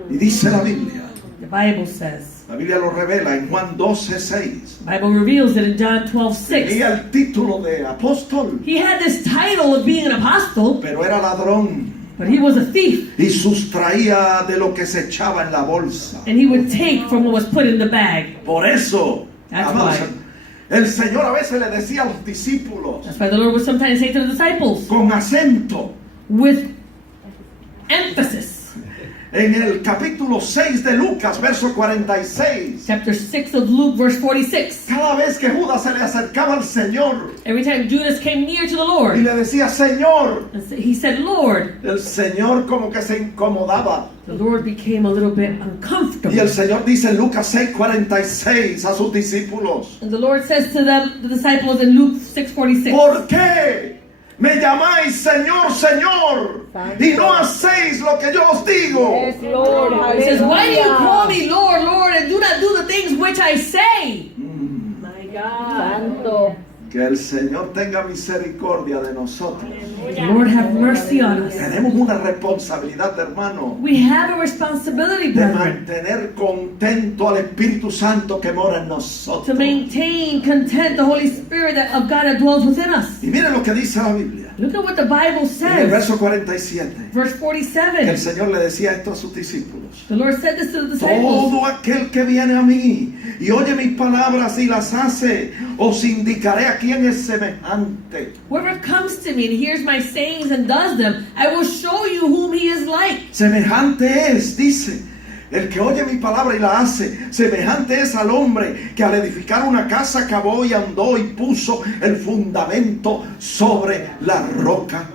Y dice la Biblia, The Bible says. la Biblia lo revela en Juan 12:6. The Bible reveals it in John 12:6. Tenía el título de apóstol, He had this title of being an apostle, pero era ladrón but he was a thief. y sustraía de lo que se echaba en la bolsa. And he would take from what was put in the bag. Por eso, That's amados, why. el Señor a veces le decía a los discípulos That's why the Lord would sometimes say to the disciples, con acento, with emphasis. en el capítulo 6 de Lucas, verso 46, Chapter 6 of Luke, verse 46. cada vez que Judas se le acercaba al Señor Every time Judas came near to the y Lord, le decía Señor, he said, Lord, el Señor como que se incomodaba. the Lord became a little bit Y el uncomfortable. Señor dice en Lucas 6:46 a sus discípulos, And the Lord says to them, the disciples in Luke 6:46, ¿por qué me llamáis Señor, Señor, y no hacéis lo que yo os digo? Yes, Lord. he says, why do you call Hallelujah. me Lord, Lord, and do not do the things which I say? My God. Santo. Que el Señor tenga misericordia de nosotros. Lord, have mercy on us. Tenemos una responsabilidad, hermano, We have a responsibility, de brethren, mantener contento al Espíritu Santo que mora en to nosotros. maintain content, the Holy Spirit of God that dwells within us. Y miren lo que dice la Biblia. Look at what the Bible En el says. verso 47, Verse el 47. Señor le decía esto a sus discípulos. The Lord said this to the disciples. Todo aquel que viene a mí y oye mis palabras y las hace, os indicaré a quién es semejante. Whoever comes to me and hears my sayings and does them, I will show you whom he is like. Semejante es, dice, el que oye mi palabra y la hace. Semejante es al hombre que al edificar una casa cavó y andó y puso el fundamento sobre la roca.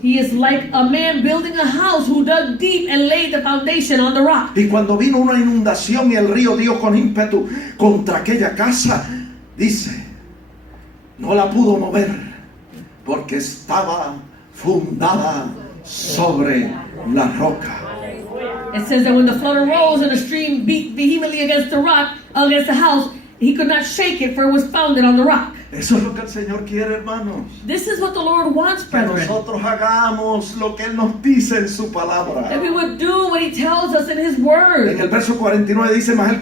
He is like a man building a house who dug deep and laid the foundation on the rock. Y cuando vino una inundación y el río dio con ímpetu contra aquella casa, dice, no la pudo mover porque estaba fundada sobre la roca. It says that when the flood arose and the stream beat vehemently against the rock, against the house, he could not shake it, for it was founded on the rock. Eso es lo que el Señor quiere, hermanos. This is what the Lord wants, Que brethren. nosotros hagamos lo que Él nos dice en su palabra. That we would do what he tells us in his En word. el verso 49 dice, mas el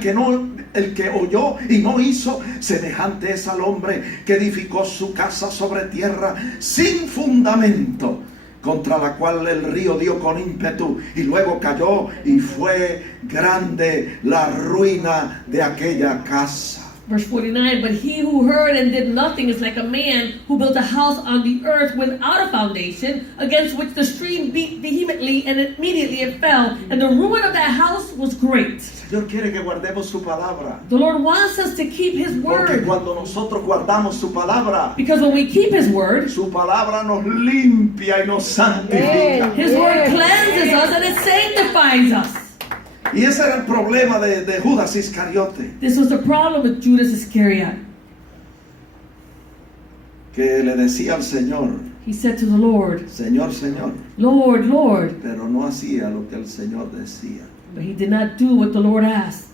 que oyó y no hizo, semejante es al hombre que edificó su casa sobre tierra sin fundamento, contra la cual el río dio con ímpetu y luego cayó, y fue grande la ruina de aquella casa. Verse 49, but he who heard and did nothing is like a man who built a house on the earth without a foundation, against which the stream beat vehemently, and immediately it fell, and the ruin of that house was great. El Señor quiere que guardemos su palabra, The Lord wants us to keep his porque word, cuando nosotros guardamos su palabra, because when we keep his word, su palabra nos limpia y nos santifica. his word cleanses us and it sanctifies us. Y ese era el problema de Judas Iscariote, This was the problem with Judas Iscariot. que le decía al Señor, He said to the Lord, Señor, Señor, Lord, Lord, pero no hacía lo que el Señor decía. but he did not do what the Lord asked.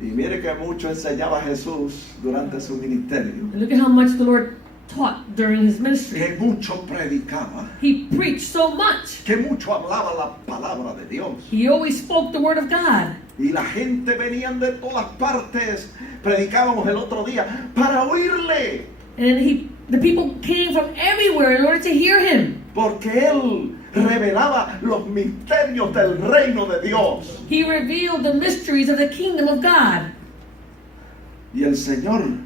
Y mire que mucho enseñaba Jesús durante su ministerio, And look at how much the Lord taught during his ministry. que mucho predicaba, He preached so much. que mucho hablaba la palabra de Dios. He always spoke the word of God. Y la gente venían de todas partes, predicábamos el otro día, para oírle, And the people came from everywhere in order to hear him. porque Él revelaba los misterios del reino de Dios. He revealed the mysteries of the kingdom of God. Y el Señor,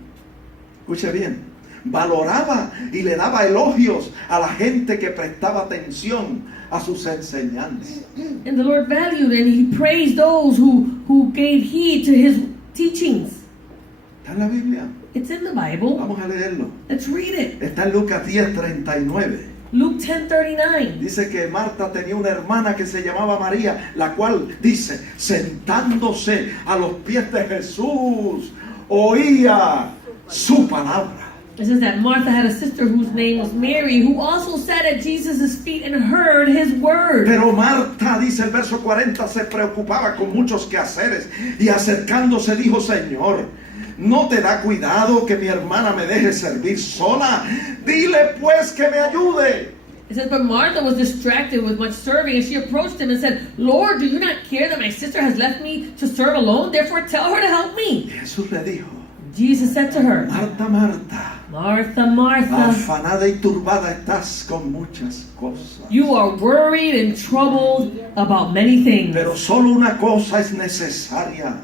escuche bien, valoraba y le daba elogios a la gente que prestaba atención a sus enseñanzas. And the Lord valued and he praised those who gave heed to his teachings. ¿Está en la Biblia? It's in the Bible. Vamos a leerlo. Let's read it. Está en Lucas 10:39. Luke 10:39. Dice que Marta tenía una hermana que se llamaba María, la cual dice, sentándose a los pies de Jesús, oía su palabra. It says that Martha had a sister whose name was Mary, who also sat at Jesus' feet and heard his word. Pero Marta, dice el verso 40, se preocupaba con muchos quehaceres y acercándose dijo, Señor, ¿no te da cuidado que mi hermana me deje servir sola? Dile pues que me ayude. It says, but Martha was distracted with much serving, and she approached him and said, Lord, do you not care that my sister has left me to serve alone? Therefore tell her to help me. Jesús le dijo, Jesus said to her, Marta, Marta, Martha, Martha, afanada y turbada estás con muchas cosas. you are worried and troubled about many things. Pero solo una cosa es necesaria.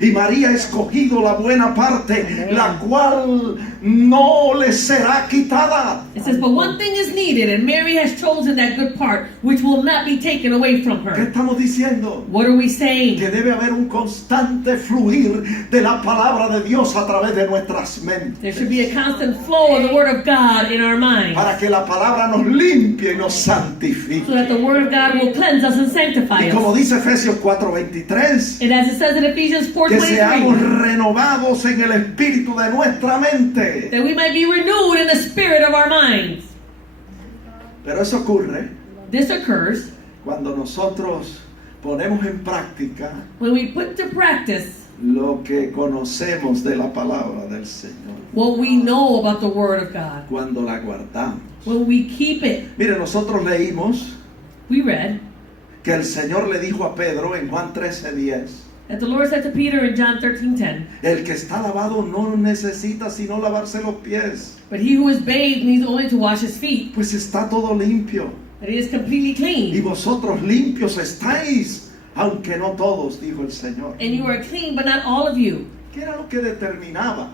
Y María ha escogido la buena parte, la cual no le será quitada. It says, but one thing is needed, and Mary has chosen that good part, which will not be taken away from ¿Qué her. estamos diciendo? What are we saying? Que debe haber un constante fluir de la palabra de Dios a través de nuestras mentes, There should be a constant flow of the word of God in our minds, para que la palabra nos limpie y nos so santifique. that the word of God will cleanse us and sanctify Y como us. dice Efesios 4:23, And as it says in Ephesians que seamos 4:23, renovados en el espíritu de nuestra mente. that we might be renewed in the spirit of our minds. Pero eso ocurre This occurs cuando nosotros ponemos en práctica when we put to practice lo que conocemos de la palabra del Señor, what we know about the word of God. cuando la guardamos. When we keep it. Mire, nosotros leímos We read que el Señor le dijo a Pedro en Juan 13:10, that the Lord said to Peter in John 13:10, el que está lavado no necesita sino lavarse los pies, but he who is bathed needs only to wash his feet, pues está todo limpio. that he is completely Y clean. vosotros limpios estáis, aunque no todos, dijo el Señor. And you are clean, but not all of you. ¿Qué era lo que determinaba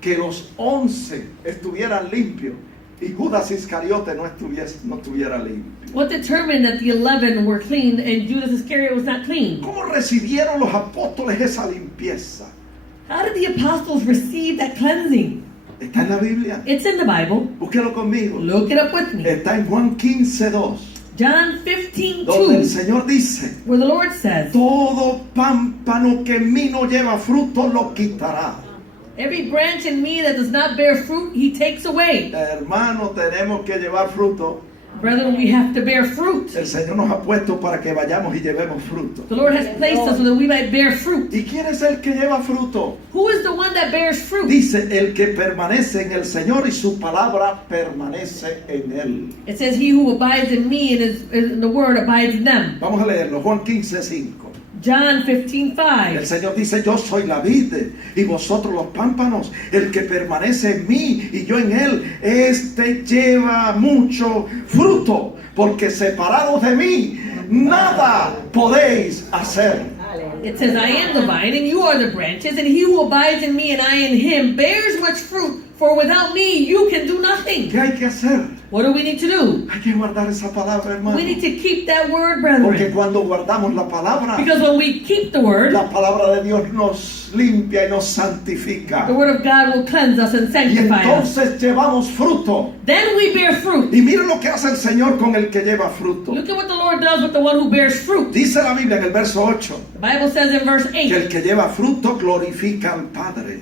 que los 11 estuvieran limpios y Judas Iscariote no estuviera limpio? What determined that the 11 were clean and Judas Iscariot was not clean? ¿Cómo recibieron los apóstoles esa limpieza? How did the apostles receive that cleansing? Está en la Biblia. It's in the Bible. Búsquelo conmigo. Look it up with me. Está en Juan 15:2, John 15:2, donde el Señor dice: where the Lord says, todo pámpano que en mí no lleva fruto lo quitará. every branch in me that does not bear fruit, he takes away. Hermano, tenemos que llevar fruto. Brethren, we have to bear fruit. El Señor nos ha puesto para que vayamos y llevemos fruto. The Lord has placed us so that we might bear fruit. ¿Y quién es el que lleva fruto? Who is the one that bears fruit? Dice: el que permanece en el Señor y su palabra permanece en él. It says, he who abides in me and the word abides in them. Vamos a leerlo, Juan 15:5. John El 15:5. Señor dice: yo soy la vid y vosotros los pámpanos. El que permanece en mí y yo en él, este lleva mucho fruto, porque separados de mí nada podéis hacer. It says, I am the vine and you are the branches, and he who abides in me and I in him bears much fruit, for without me you can do nothing. ¿Qué hay que hacer? What do we need to do? Hay que guardar esa palabra, hermano. We need to keep that word, Porque brethren. cuando guardamos la palabra, Because when we keep the word, la palabra de Dios nos limpia y nos the santifica. word of God will cleanse us and Y sanctify us. entonces llevamos fruto. Then we bear fruit. Y mira lo que hace el Señor con el que lleva fruto. Look at what the Lord does with the one who bears fruit. Dice la Biblia en el verso 8 The Bible says in verse que 8, el que lleva fruto glorifica al Padre.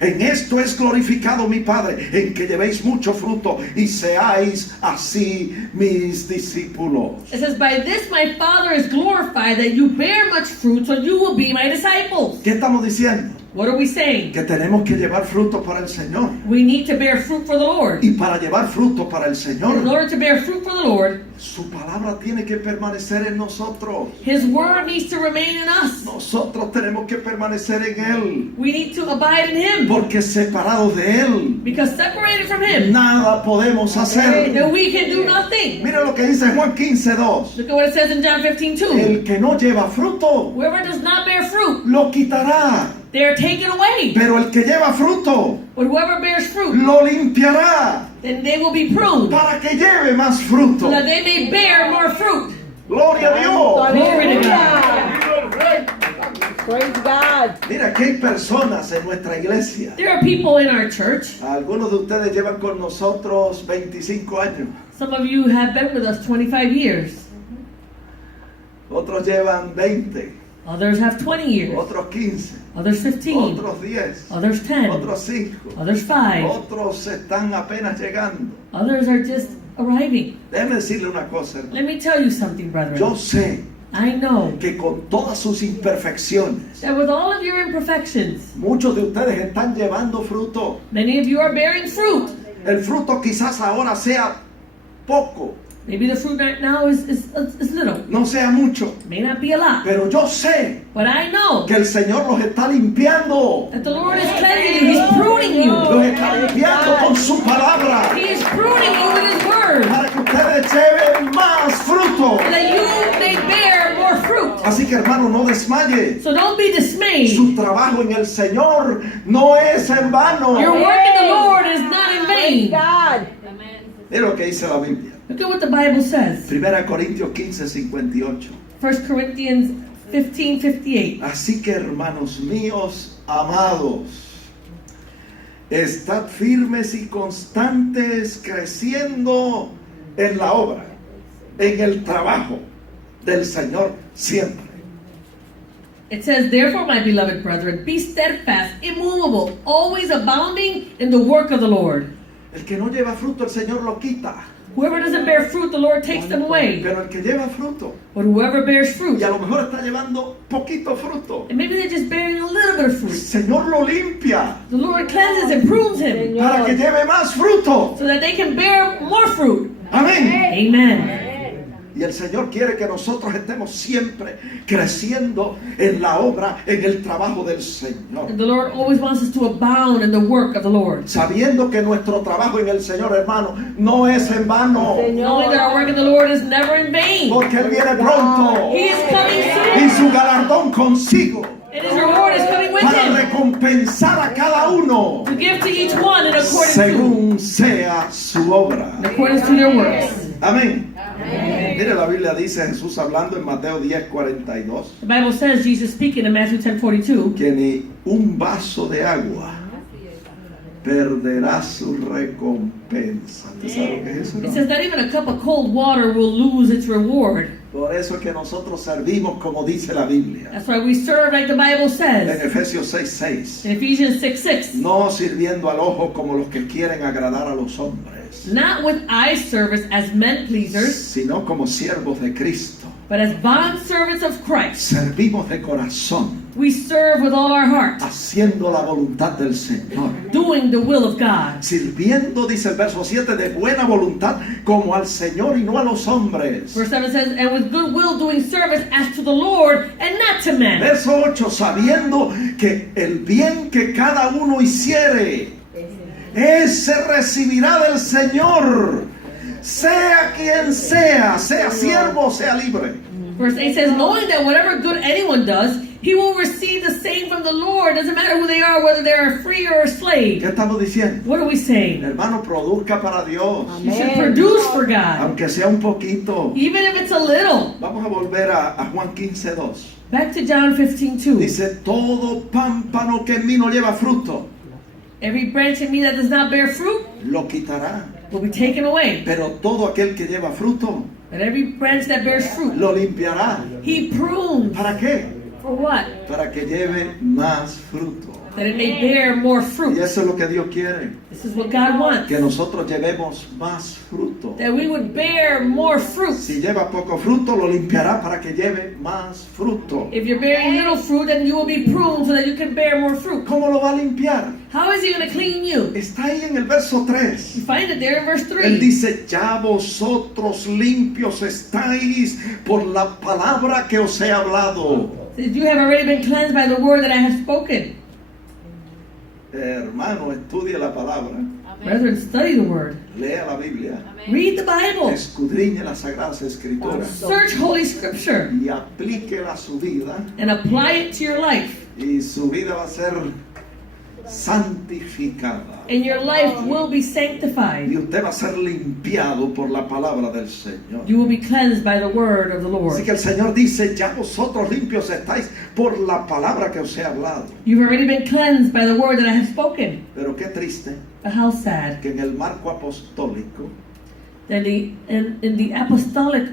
En esto es glorificado mi Padre, en que llevéis mucho fruto y seáis así mis discípulos. it says, by this my Father is glorified, that you bear much fruit, so you will be my disciples. ¿Qué estamos diciendo? What are we saying? Que tenemos que llevar fruto para el Señor. We need to bear fruit for the Lord. Y para llevar fruto para el In Señor, order to bear fruit for the Lord, su palabra tiene que permanecer en nosotros. His word needs to remain in us. Nosotros tenemos que permanecer en Él. We need to abide in Him. Porque separados de Él, Because separated from Him, nada podemos hacer. then we can do nothing. Mira lo que dice Juan 15:2. Look at what it says in John 15:2. El que no lleva fruto, Whoever does not bear fruit, lo quitará. they are taken away. Pero el que lleva fruto, But whoever bears fruit, lo limpiará then they will be pruned, para que lleve más so fruto. that they may bear more fruit. Gloria a Dios. Glory to God. Praise God. Mira que hay personas en nuestra iglesia. There are people in our church. Algunos de ustedes llevan con nosotros 25 años. Some of you have been with us 25 years. Otros llevan 20. Others have 20 years. Otros 15. Others 15. Otros 10. Others 10. Otros 5. Others 5. Otros están apenas llegando. Others are just arriving. Déjeme decirle una cosa, hermano. Let me tell you something, Yo brethren. sé I know que con todas sus imperfecciones, that with all of your imperfections, muchos de ustedes están llevando fruto. many of you are bearing fruit. El fruto quizás ahora sea poco, Maybe the fruit right now is little. no sea mucho, May not be a lot. pero yo sé But I know que el Señor los está limpiando. that the Lord is cleansing you. He's pruning you. Los está limpiando con su palabra He is pruning you with His word, para que ustedes lleven más fruto. so that you may bear more fruit. Así que, hermano, no desmaye. So don't be dismayed. Su trabajo en el Señor no es en vano. Your work in the Lord is not in Praise vain. God. Mira lo que dice la Biblia. Look at what the Bible says. 1 Corintios 15:58. 1 Corinthians 15:58. Así que, hermanos míos amados, estad firmes y constantes creciendo en la obra, en el trabajo del Señor siempre. It says, therefore, my beloved brethren, be steadfast, immovable, always abounding in the work of the Lord. El que no lleva fruto, el Señor lo quita. Whoever doesn't bear fruit, the Lord takes them away. Pero el que lleva fruto, But whoever bears fruit, y a lo mejor está llevando poquito fruto, and maybe they're just bearing a little bit of el fruit, Señor lo limpia the Lord cleanses and prunes him para que lleve más fruto. so that they can bear more fruit. Amén. Amen. Y el Señor quiere que nosotros estemos siempre creciendo en la obra, en el trabajo del Señor. And the Lord always wants us to abound in the work of the Lord. Sabiendo que nuestro trabajo en el Señor, hermano, no es en vano. Knowing that our work in the Lord is never in vain. Porque Él viene pronto. He is coming Y soon, su galardón consigo. and His reward is coming with Para Him recompensar a cada uno to give to each one in accordance to, según sea su obra. their works. Amén. Mire, la Biblia dice, Jesús hablando en Mateo 10:42, The Bible says, Jesus speaking in Matthew 10:42, que ni un vaso de agua perderá su recompensa. ¿Tú sabes lo que es eso? It No? says not even a cup of cold water will lose its reward. Por eso es que nosotros servimos como dice la Biblia. That's why we serve like the Bible En says. Efesios 6:6. In Ephesians 6:6. No sirviendo al ojo como los que quieren agradar a los hombres, Not with eye service as men pleasers, sino como siervos de Cristo. but as bond servants of Christ. Servimos de corazón, We serve with all our heart, haciendo la voluntad del Señor. doing the will of God. Sirviendo, dice el verso 7, de buena voluntad como al Señor y no a los hombres. Verse 7 says, and with good will doing service as to the Lord and not to men. Verso 8, sabiendo que el bien que cada uno hiciere, ese recibirá del Señor, sea quien sea, sea siervo, sea libre. Verse 8 says, knowing that whatever good anyone does, he will receive the same from the Lord. Doesn't matter who they are, whether they're free or a ¿Qué slave. estamos diciendo? What are we saying? Hermano, produzca para Dios, You should produce for God, aunque sea un poquito. even if it's a little. Vamos a volver a Juan 15:2. Back to John 15:2. Dice, todo pámpano que en mí no lleva fruto, Every branch in me that does not bear fruit lo quitará. will be taken away. Pero todo aquel que lleva fruto, But every branch that bears fruit, lo limpiará. he prunes. ¿Para qué? For what? Para que lleve más fruto. That it may bear more Y fruit. eso es lo que Dios quiere, This is what God wants. que nosotros llevemos más fruto. That we would bear more fruit. Si lleva poco fruto, lo limpiará para que lleve más fruto. If you're bearing little fruit, then you will be pruned so that you can bear more fruit. ¿Cómo lo va a limpiar? How is he going to clean you? Está ahí en el verso 3. You find it there in verse Él 3. dice, ya vosotros limpios estáis por la palabra que os he hablado. Says, you have already been cleansed by the word that I have spoken. Hermano, estudie la palabra, Brethren, study the word. lea la Biblia, Read the Bible. escudriñe las sagradas escrituras Search Holy Scripture y aplíquela a su vida, and apply it to your life. y su vida va a ser santificada. And your life will be Y sanctified. usted va a ser limpiado por la palabra del Señor. You will be cleansed by the word of the Así Lord. que el Señor dice, ya vosotros limpios estáis por la palabra que os he hablado. You've already been cleansed by the word that I have spoken. Pero qué triste But how sad que en el marco apostólico that in the apostolic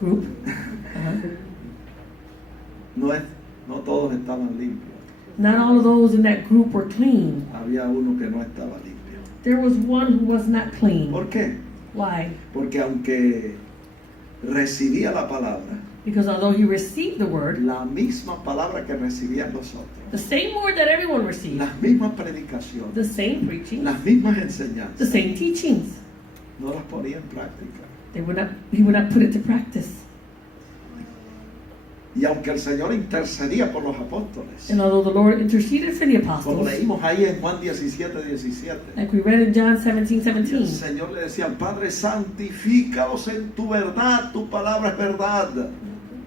group, no todos estaban limpios. not all of those in that group were clean. Había uno que no estaba limpio. There was one who was not clean. ¿Por qué? Why? Porque aunque recibía la palabra, Because although he received the word, la misma palabra que recibían los otros, the same word that everyone received, las mismas predicaciones, the same preaching, las mismas the enseñanzas, same teachings, no las ponía en práctica. he would not put it to practice. Y aunque el Señor intercedía por los apóstoles, And although the Lord interceded for the como apostles, leímos ahí en Juan 17:17, like we read in John el 17:17, Señor le decía al Padre, santifícalos en tu verdad, tu palabra es verdad.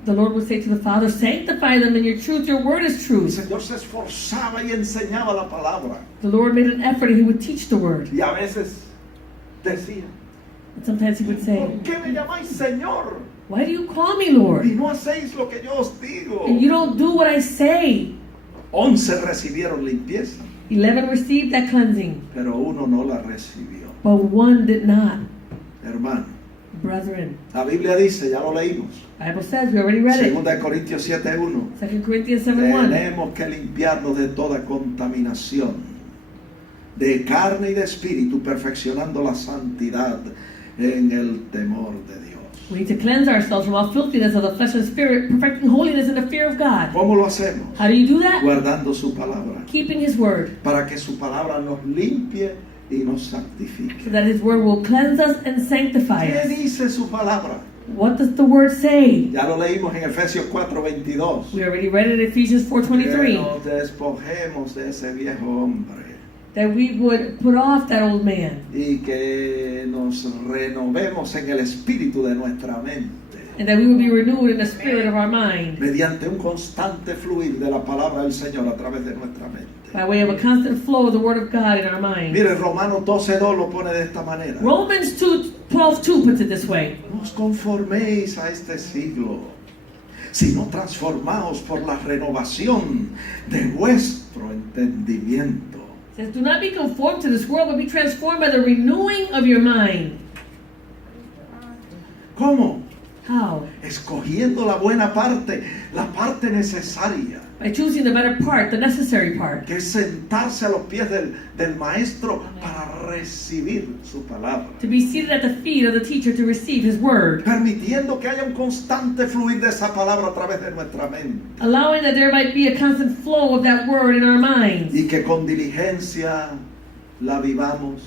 the Lord would say to the Father, sanctify them in your truth, your word is El truth. Señor se esforzaba y enseñaba la palabra. The Lord made an effort and he would teach the word. Y a veces decía, And sometimes he would say, ¿por qué me llamáis Señor? why do you call me Lord? Y no hacéis lo que yo os digo. And you don't do what I say. 11 recibieron limpieza, 11 received that cleansing, pero uno no la recibió. but one did not. Hermano, Brethren, la Biblia dice, ya lo leímos, Bible says, we already read it. 2 Corintios 7:1, 2 Corinthians 7:1. tenemos que limpiarnos de toda contaminación, de carne y de espíritu, perfeccionando la santidad en el temor de Dios. We need to cleanse ourselves from all filthiness of the flesh and spirit, perfecting holiness in the fear of God. ¿Cómo lo hacemos? How do you do that? Guardando su palabra, Keeping His word, para que su palabra nos limpie y nos so santifique. that His word will cleanse us and sanctify ¿Qué us. dice su palabra? What does the word say? Ya lo leímos en Efesios 4:22. We already read it in Ephesians Que 4:23, nos despojemos de ese viejo hombre that we would put off that old man, y que nos renovemos en el espíritu de nuestra mente, and that we would be renewed in the spirit of our mind, mediante un constante fluir de la palabra del Señor a través de nuestra mente. by way of a constant flow of the word of God in our mind. Mire, Romanos 12:2 lo pone de esta manera. Romans 12:2 puts it this way. No os conforméis a este siglo, sino transformaos por la renovación de vuestro vuestro entendimiento. It says, do not be conformed to this world, but be transformed by the renewing of your mind. ¿Cómo? How? Escogiendo la buena parte, la parte necesaria, By choosing the better part, the necessary part. que es sentarse a los pies del maestro para recibir su palabra. To be seated at the feet of the teacher to receive his word. Permitiendo que haya un constante fluir de esa palabra a través de nuestra mente. Allowing that there might be a constant flow of that word in our minds. Y que con diligencia la vivamos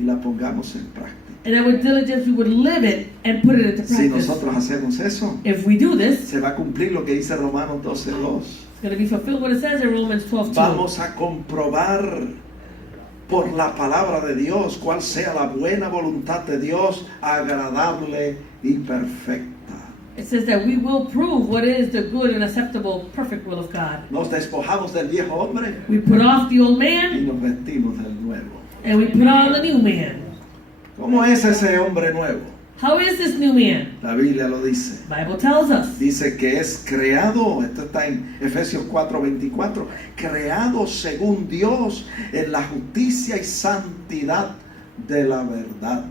y la pongamos en práctica. And that with diligence we would live it and put it into Si practice. nosotros hacemos eso, If we do this, se va a cumplir lo que dice Romanos 12:2. it's going to be fulfilled what it says in Romans 12:2. Vamos a comprobar por la palabra de Dios cuál sea la buena voluntad de Dios, agradable y perfecta. It says that we will prove what is the good and acceptable, perfect will of God. Nos despojamos del viejo hombre We put off the old y man nos vestimos del nuevo. and we put on the new man. ¿Cómo es ese hombre nuevo? How is this new man? La Biblia lo dice. The Bible tells us. Dice que es creado, esto está en Efesios 4:24, creado según Dios en la justicia y santidad de la verdad.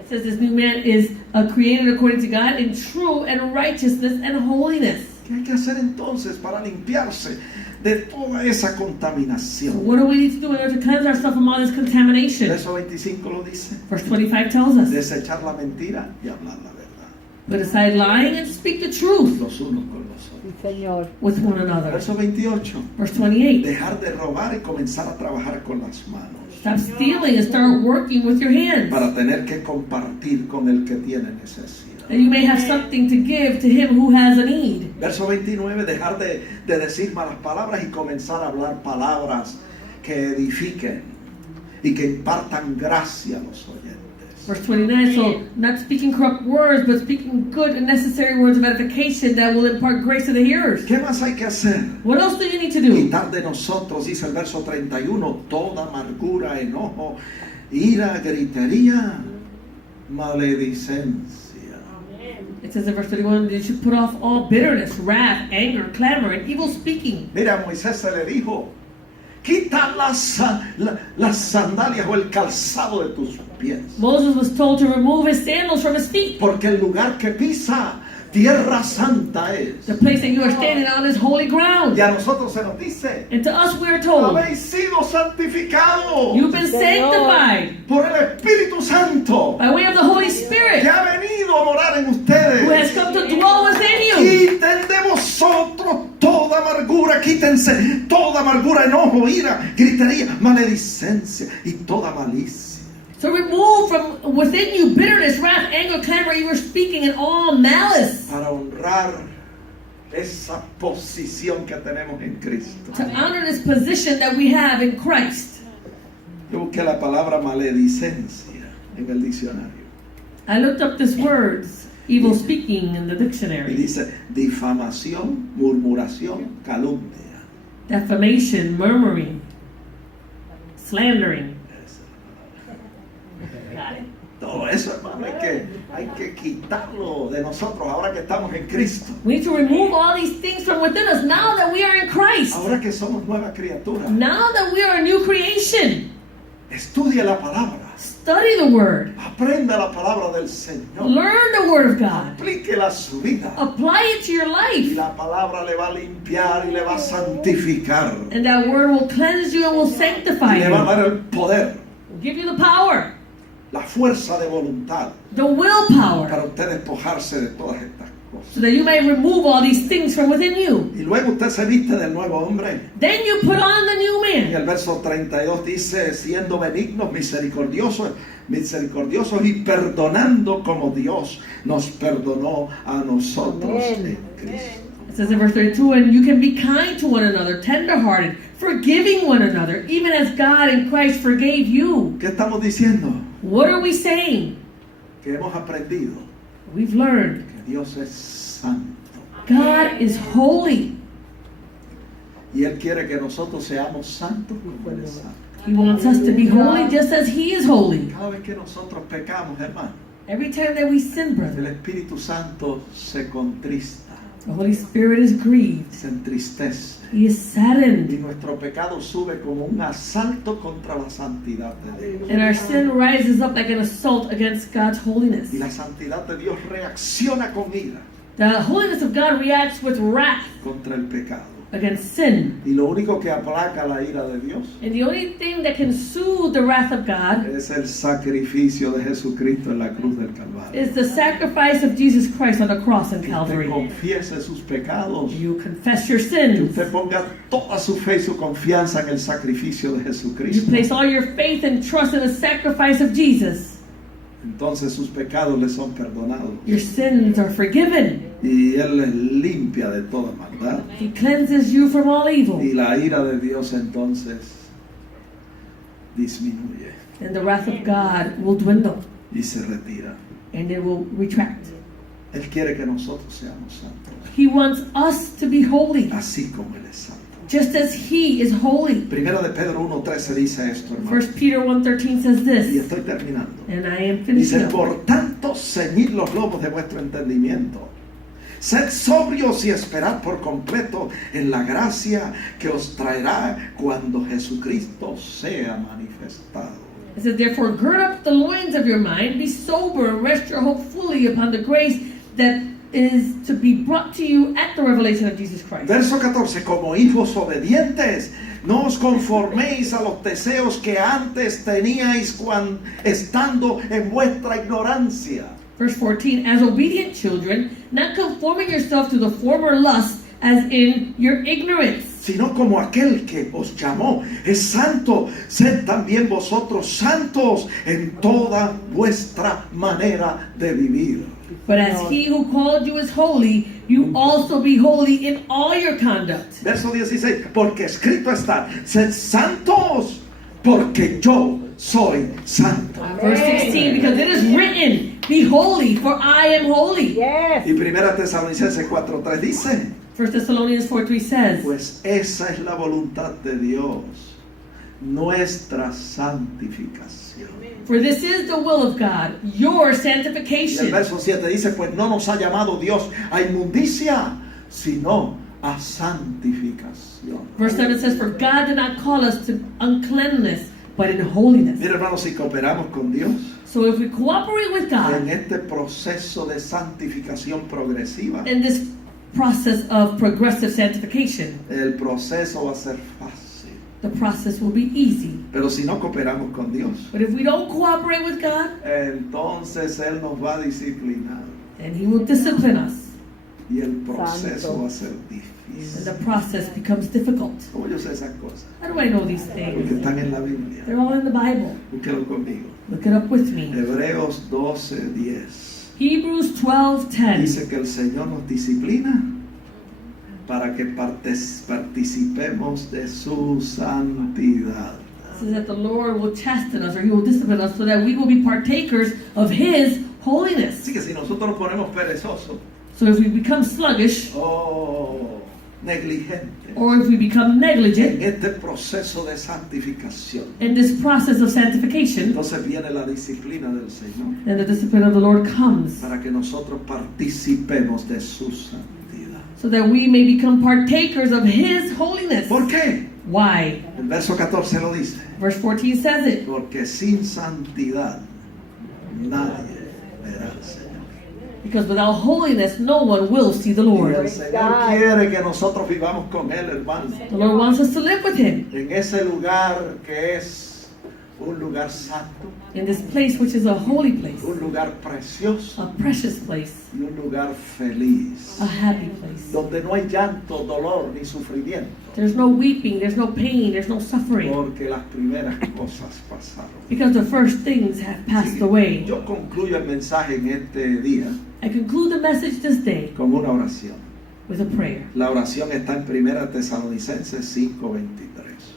It says this new man is created according to God in true and righteousness and holiness. ¿Qué hay que hacer entonces para limpiarse de toda esa So contaminación? what do we need to do in order to cleanse ourselves from all this contamination? Verso 25 lo dice. Verse 25 tells us, Desechar la mentira y hablar la verdad. put aside lying and speak the truth Los unos con los otros. Sí, Señor. with one another. Verso 28. Verse 28, Dejar de robar y comenzar a trabajar con las manos. stop stealing and start working with your hands. Para tener que compartir con el que tiene necesidad. And you may have something to give to him who has a need. Verso 29, dejar de decir malas palabras y comenzar a hablar palabras que edifiquen y que impartan gracia a los oyentes. Verse 29, so not speaking corrupt words, but speaking good and necessary words of edification that will impart grace to the hearers. ¿Qué más hay que hacer? What else do you need to do? Quitar de nosotros, dice el verso 31, toda amargura, enojo, ira, gritería, maledicencia. It says in verse 31 that you should put off all bitterness, wrath, anger, clamor, and evil speaking. Mira, a Moisés se le dijo, quita las sandalias o el calzado de tus pies, Moses was told to remove his sandals from his feet. porque el lugar que pisa, tierra santa es. The place that you are standing on is holy ground. Y a nosotros se nos dice, And to us we are told, habéis sido santificados you've been Señor. sanctified por el Espíritu Santo by way of the Holy que Spirit ha venido a morar en who has ustedes. come to dwell within you. Quiten de vosotros toda amargura, quítense toda amargura, enojo, ira, gritería, maledicencia y toda malicia. So remove from within you bitterness, wrath, anger, clamor, evil speaking, and all malice, Para honrar esa posición que tenemos en Cristo. to honor this position that we have in Christ. Yo busqué la palabra maledicencia en el diccionario. I looked up this words, evil speaking, in the Y dictionary. dice difamación, murmuración, calumnia. Defamation, murmuring, slandering. Todo eso, hermano, hay que quitarlo de nosotros ahora que estamos en Cristo. We need to remove all these things from within us now that we are in Christ. Ahora que somos nueva criatura. Now that we are a new creation. Estudie la palabra. Study the Word. Aprenda la palabra del Señor. Learn the Word of God. Aplíquela a su vida. Apply it to your Y life. la palabra le va a limpiar y le va a santificar. And that Word will cleanse you and will Y sanctify le va a you. dar el poder, Will give you the power, la fuerza de voluntad the willpower, para usted despojarse de todas estas cosas. so that you may remove all these things from within you. Y luego usted se viste del nuevo hombre. Then you put on the new En man. el verso 32 dice, siendo benignos, misericordiosos y perdonando como Dios nos perdonó a nosotros en Cristo. It says in verse 32, and you can be kind to one another, tenderhearted, forgiving one another, even as God in Christ forgave you. ¿Qué estamos diciendo? What are we saying? Que hemos aprendido We've learned que Dios es santo. God is holy. Y Él quiere que nosotros seamos santos como Él es santo. He wants us to be holy just as He is holy. Cada vez que nosotros pecamos, hermano, Every time that we sin, el brother, Espíritu Santo se contrista. The Holy Spirit is grieved. se entristece. He is saddened. Y nuestro pecado sube como un asalto contra la santidad de Dios. And our sin rises up like an assault against God's holiness. Y la santidad de Dios reacciona con ira The holiness of God reacts with wrath contra el pecado. against sin. Y lo único que aplaca la ira de Dios And the only thing that can soothe the wrath of God es el sacrificio de Jesucristo en la cruz del Calvario. is the sacrifice of Jesus Christ on the cross in Que usted Calvary. confiese sus pecados. You confess your Que sins. usted ponga toda su fe y su confianza en el sacrificio de You Jesucristo. place all your faith and trust in the sacrifice of Jesus. Entonces sus pecados le son perdonados. Your sins are forgiven. Y Él les limpia de toda maldad. He cleanses you from all evil. Y la ira de Dios entonces disminuye And the wrath of God will dwindle y se retira. and it will retract. Él quiere que nosotros seamos santos, He wants us to be holy, así como Él es santo. just as He is holy. Primera de Pedro 1:13 dice esto, hermano. 1 Peter 1:13 says Y this, estoy terminando. and I am finishing Dice, up. por tanto, ceñid los lomos de vuestro entendimiento. Sed sobrios y esperad por completo en la gracia que os traerá cuando Jesucristo sea manifestado. It says, therefore, gird up the loins of your mind, be sober, and rest your hope fully upon the grace that is to be brought to you at the revelation of Jesus Christ. Verso 14, como hijos obedientes, no os conforméis a los deseos que antes teníais cuando, estando en vuestra ignorancia. Verse 14, as obedient children, not conforming yourself to the former lust as in your ignorance, Sino como aquel que os llamó es santo, sed también vosotros santos en toda vuestra manera de vivir. but as he who called you is holy, you also be holy in all your conduct. Verso 16, porque escrito está, sed santos, porque yo soy santo. Verse 16, because it is written, be holy, for I am holy. Yes. Y primera Tesalonicenses 4:3 dice, 1 Thessalonians 4:3 says, pues esa es la voluntad de Dios, nuestra santificación. for this is the will of God, your Y el sanctification. verso 7 dice, pues no nos ha llamado Dios a inmundicia, sino a santificación. Verse 7 says, for God did not call us to uncleanness, but in holiness. Mira, hermanos, si cooperamos con Dios So if we cooperate with God en este proceso de santificación progresiva, in this process of progressive sanctification, el proceso va a ser fácil. the process will be easy. Pero si no cooperamos con Dios, But if we don't cooperate with God, entonces Él nos va a disciplinar then He will discipline us. y el proceso Santo. va a ser And difícil. the process becomes difficult. ¿Cómo yo sé esas cosas? How do I know these Porque things? están en la Biblia. They're all in the Bible. Búsquelo conmigo. Look it up with me. Hebreos 12:10 Hebrews 12:10 dice que el Señor nos disciplina para que participemos de su santidad. says that the Lord will chasten us, or He will discipline us, so that we will be partakers of His holiness. Así que si nosotros nos ponemos perezosos So if we become sluggish, o negligentes or if we become en negligent este proceso de santificación, in this process of sanctification, entonces viene la disciplina del Señor then the discipline of the Lord comes, para que nosotros participemos de su santidad. so that we may become partakers of His holiness. ¿Por qué? Why? El verso 14 lo dice. Verse 14 says it. Porque sin santidad nadie verá al Señor. Because without holiness, no one will see the Y el Lord. Señor quiere que nosotros vivamos con Él, hermano. The Lord wants us to live with Him En ese lugar que es un lugar santo, in this place, which is a holy place, un lugar precioso a precious place, y un lugar feliz, a happy place. donde no hay llanto, dolor ni sufrimiento, There's no weeping, there's no pain, there's no suffering, porque las primeras cosas pasaron. because the first things have passed away. Yo concluyo el mensaje en este día I conclude the message this day con una oración. with a prayer. La oración está en 1 Tesalonicenses 5:23.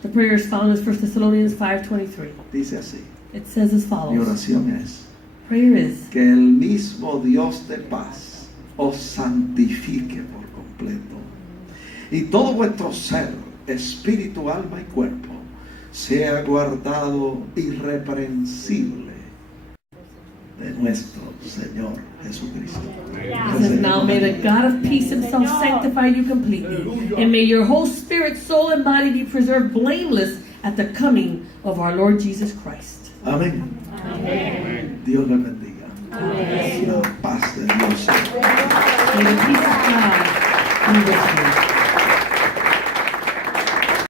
The prayer is found in 1 Thessalonians 5:23. Dice así. It says as Mi follows. oración es Prayer is, que el mismo Dios de paz os santifique por completo y todo vuestro ser, espíritu, alma y cuerpo sea guardado irreprensible de nuestro Señor Jesucristo. It says, now may the God of peace himself sanctify you completely, and may your whole spirit, soul, and body be preserved blameless at the coming of our Lord Jesus Christ. Amén. Dios les bendiga. La paz de Dios. May the peace of God be with you.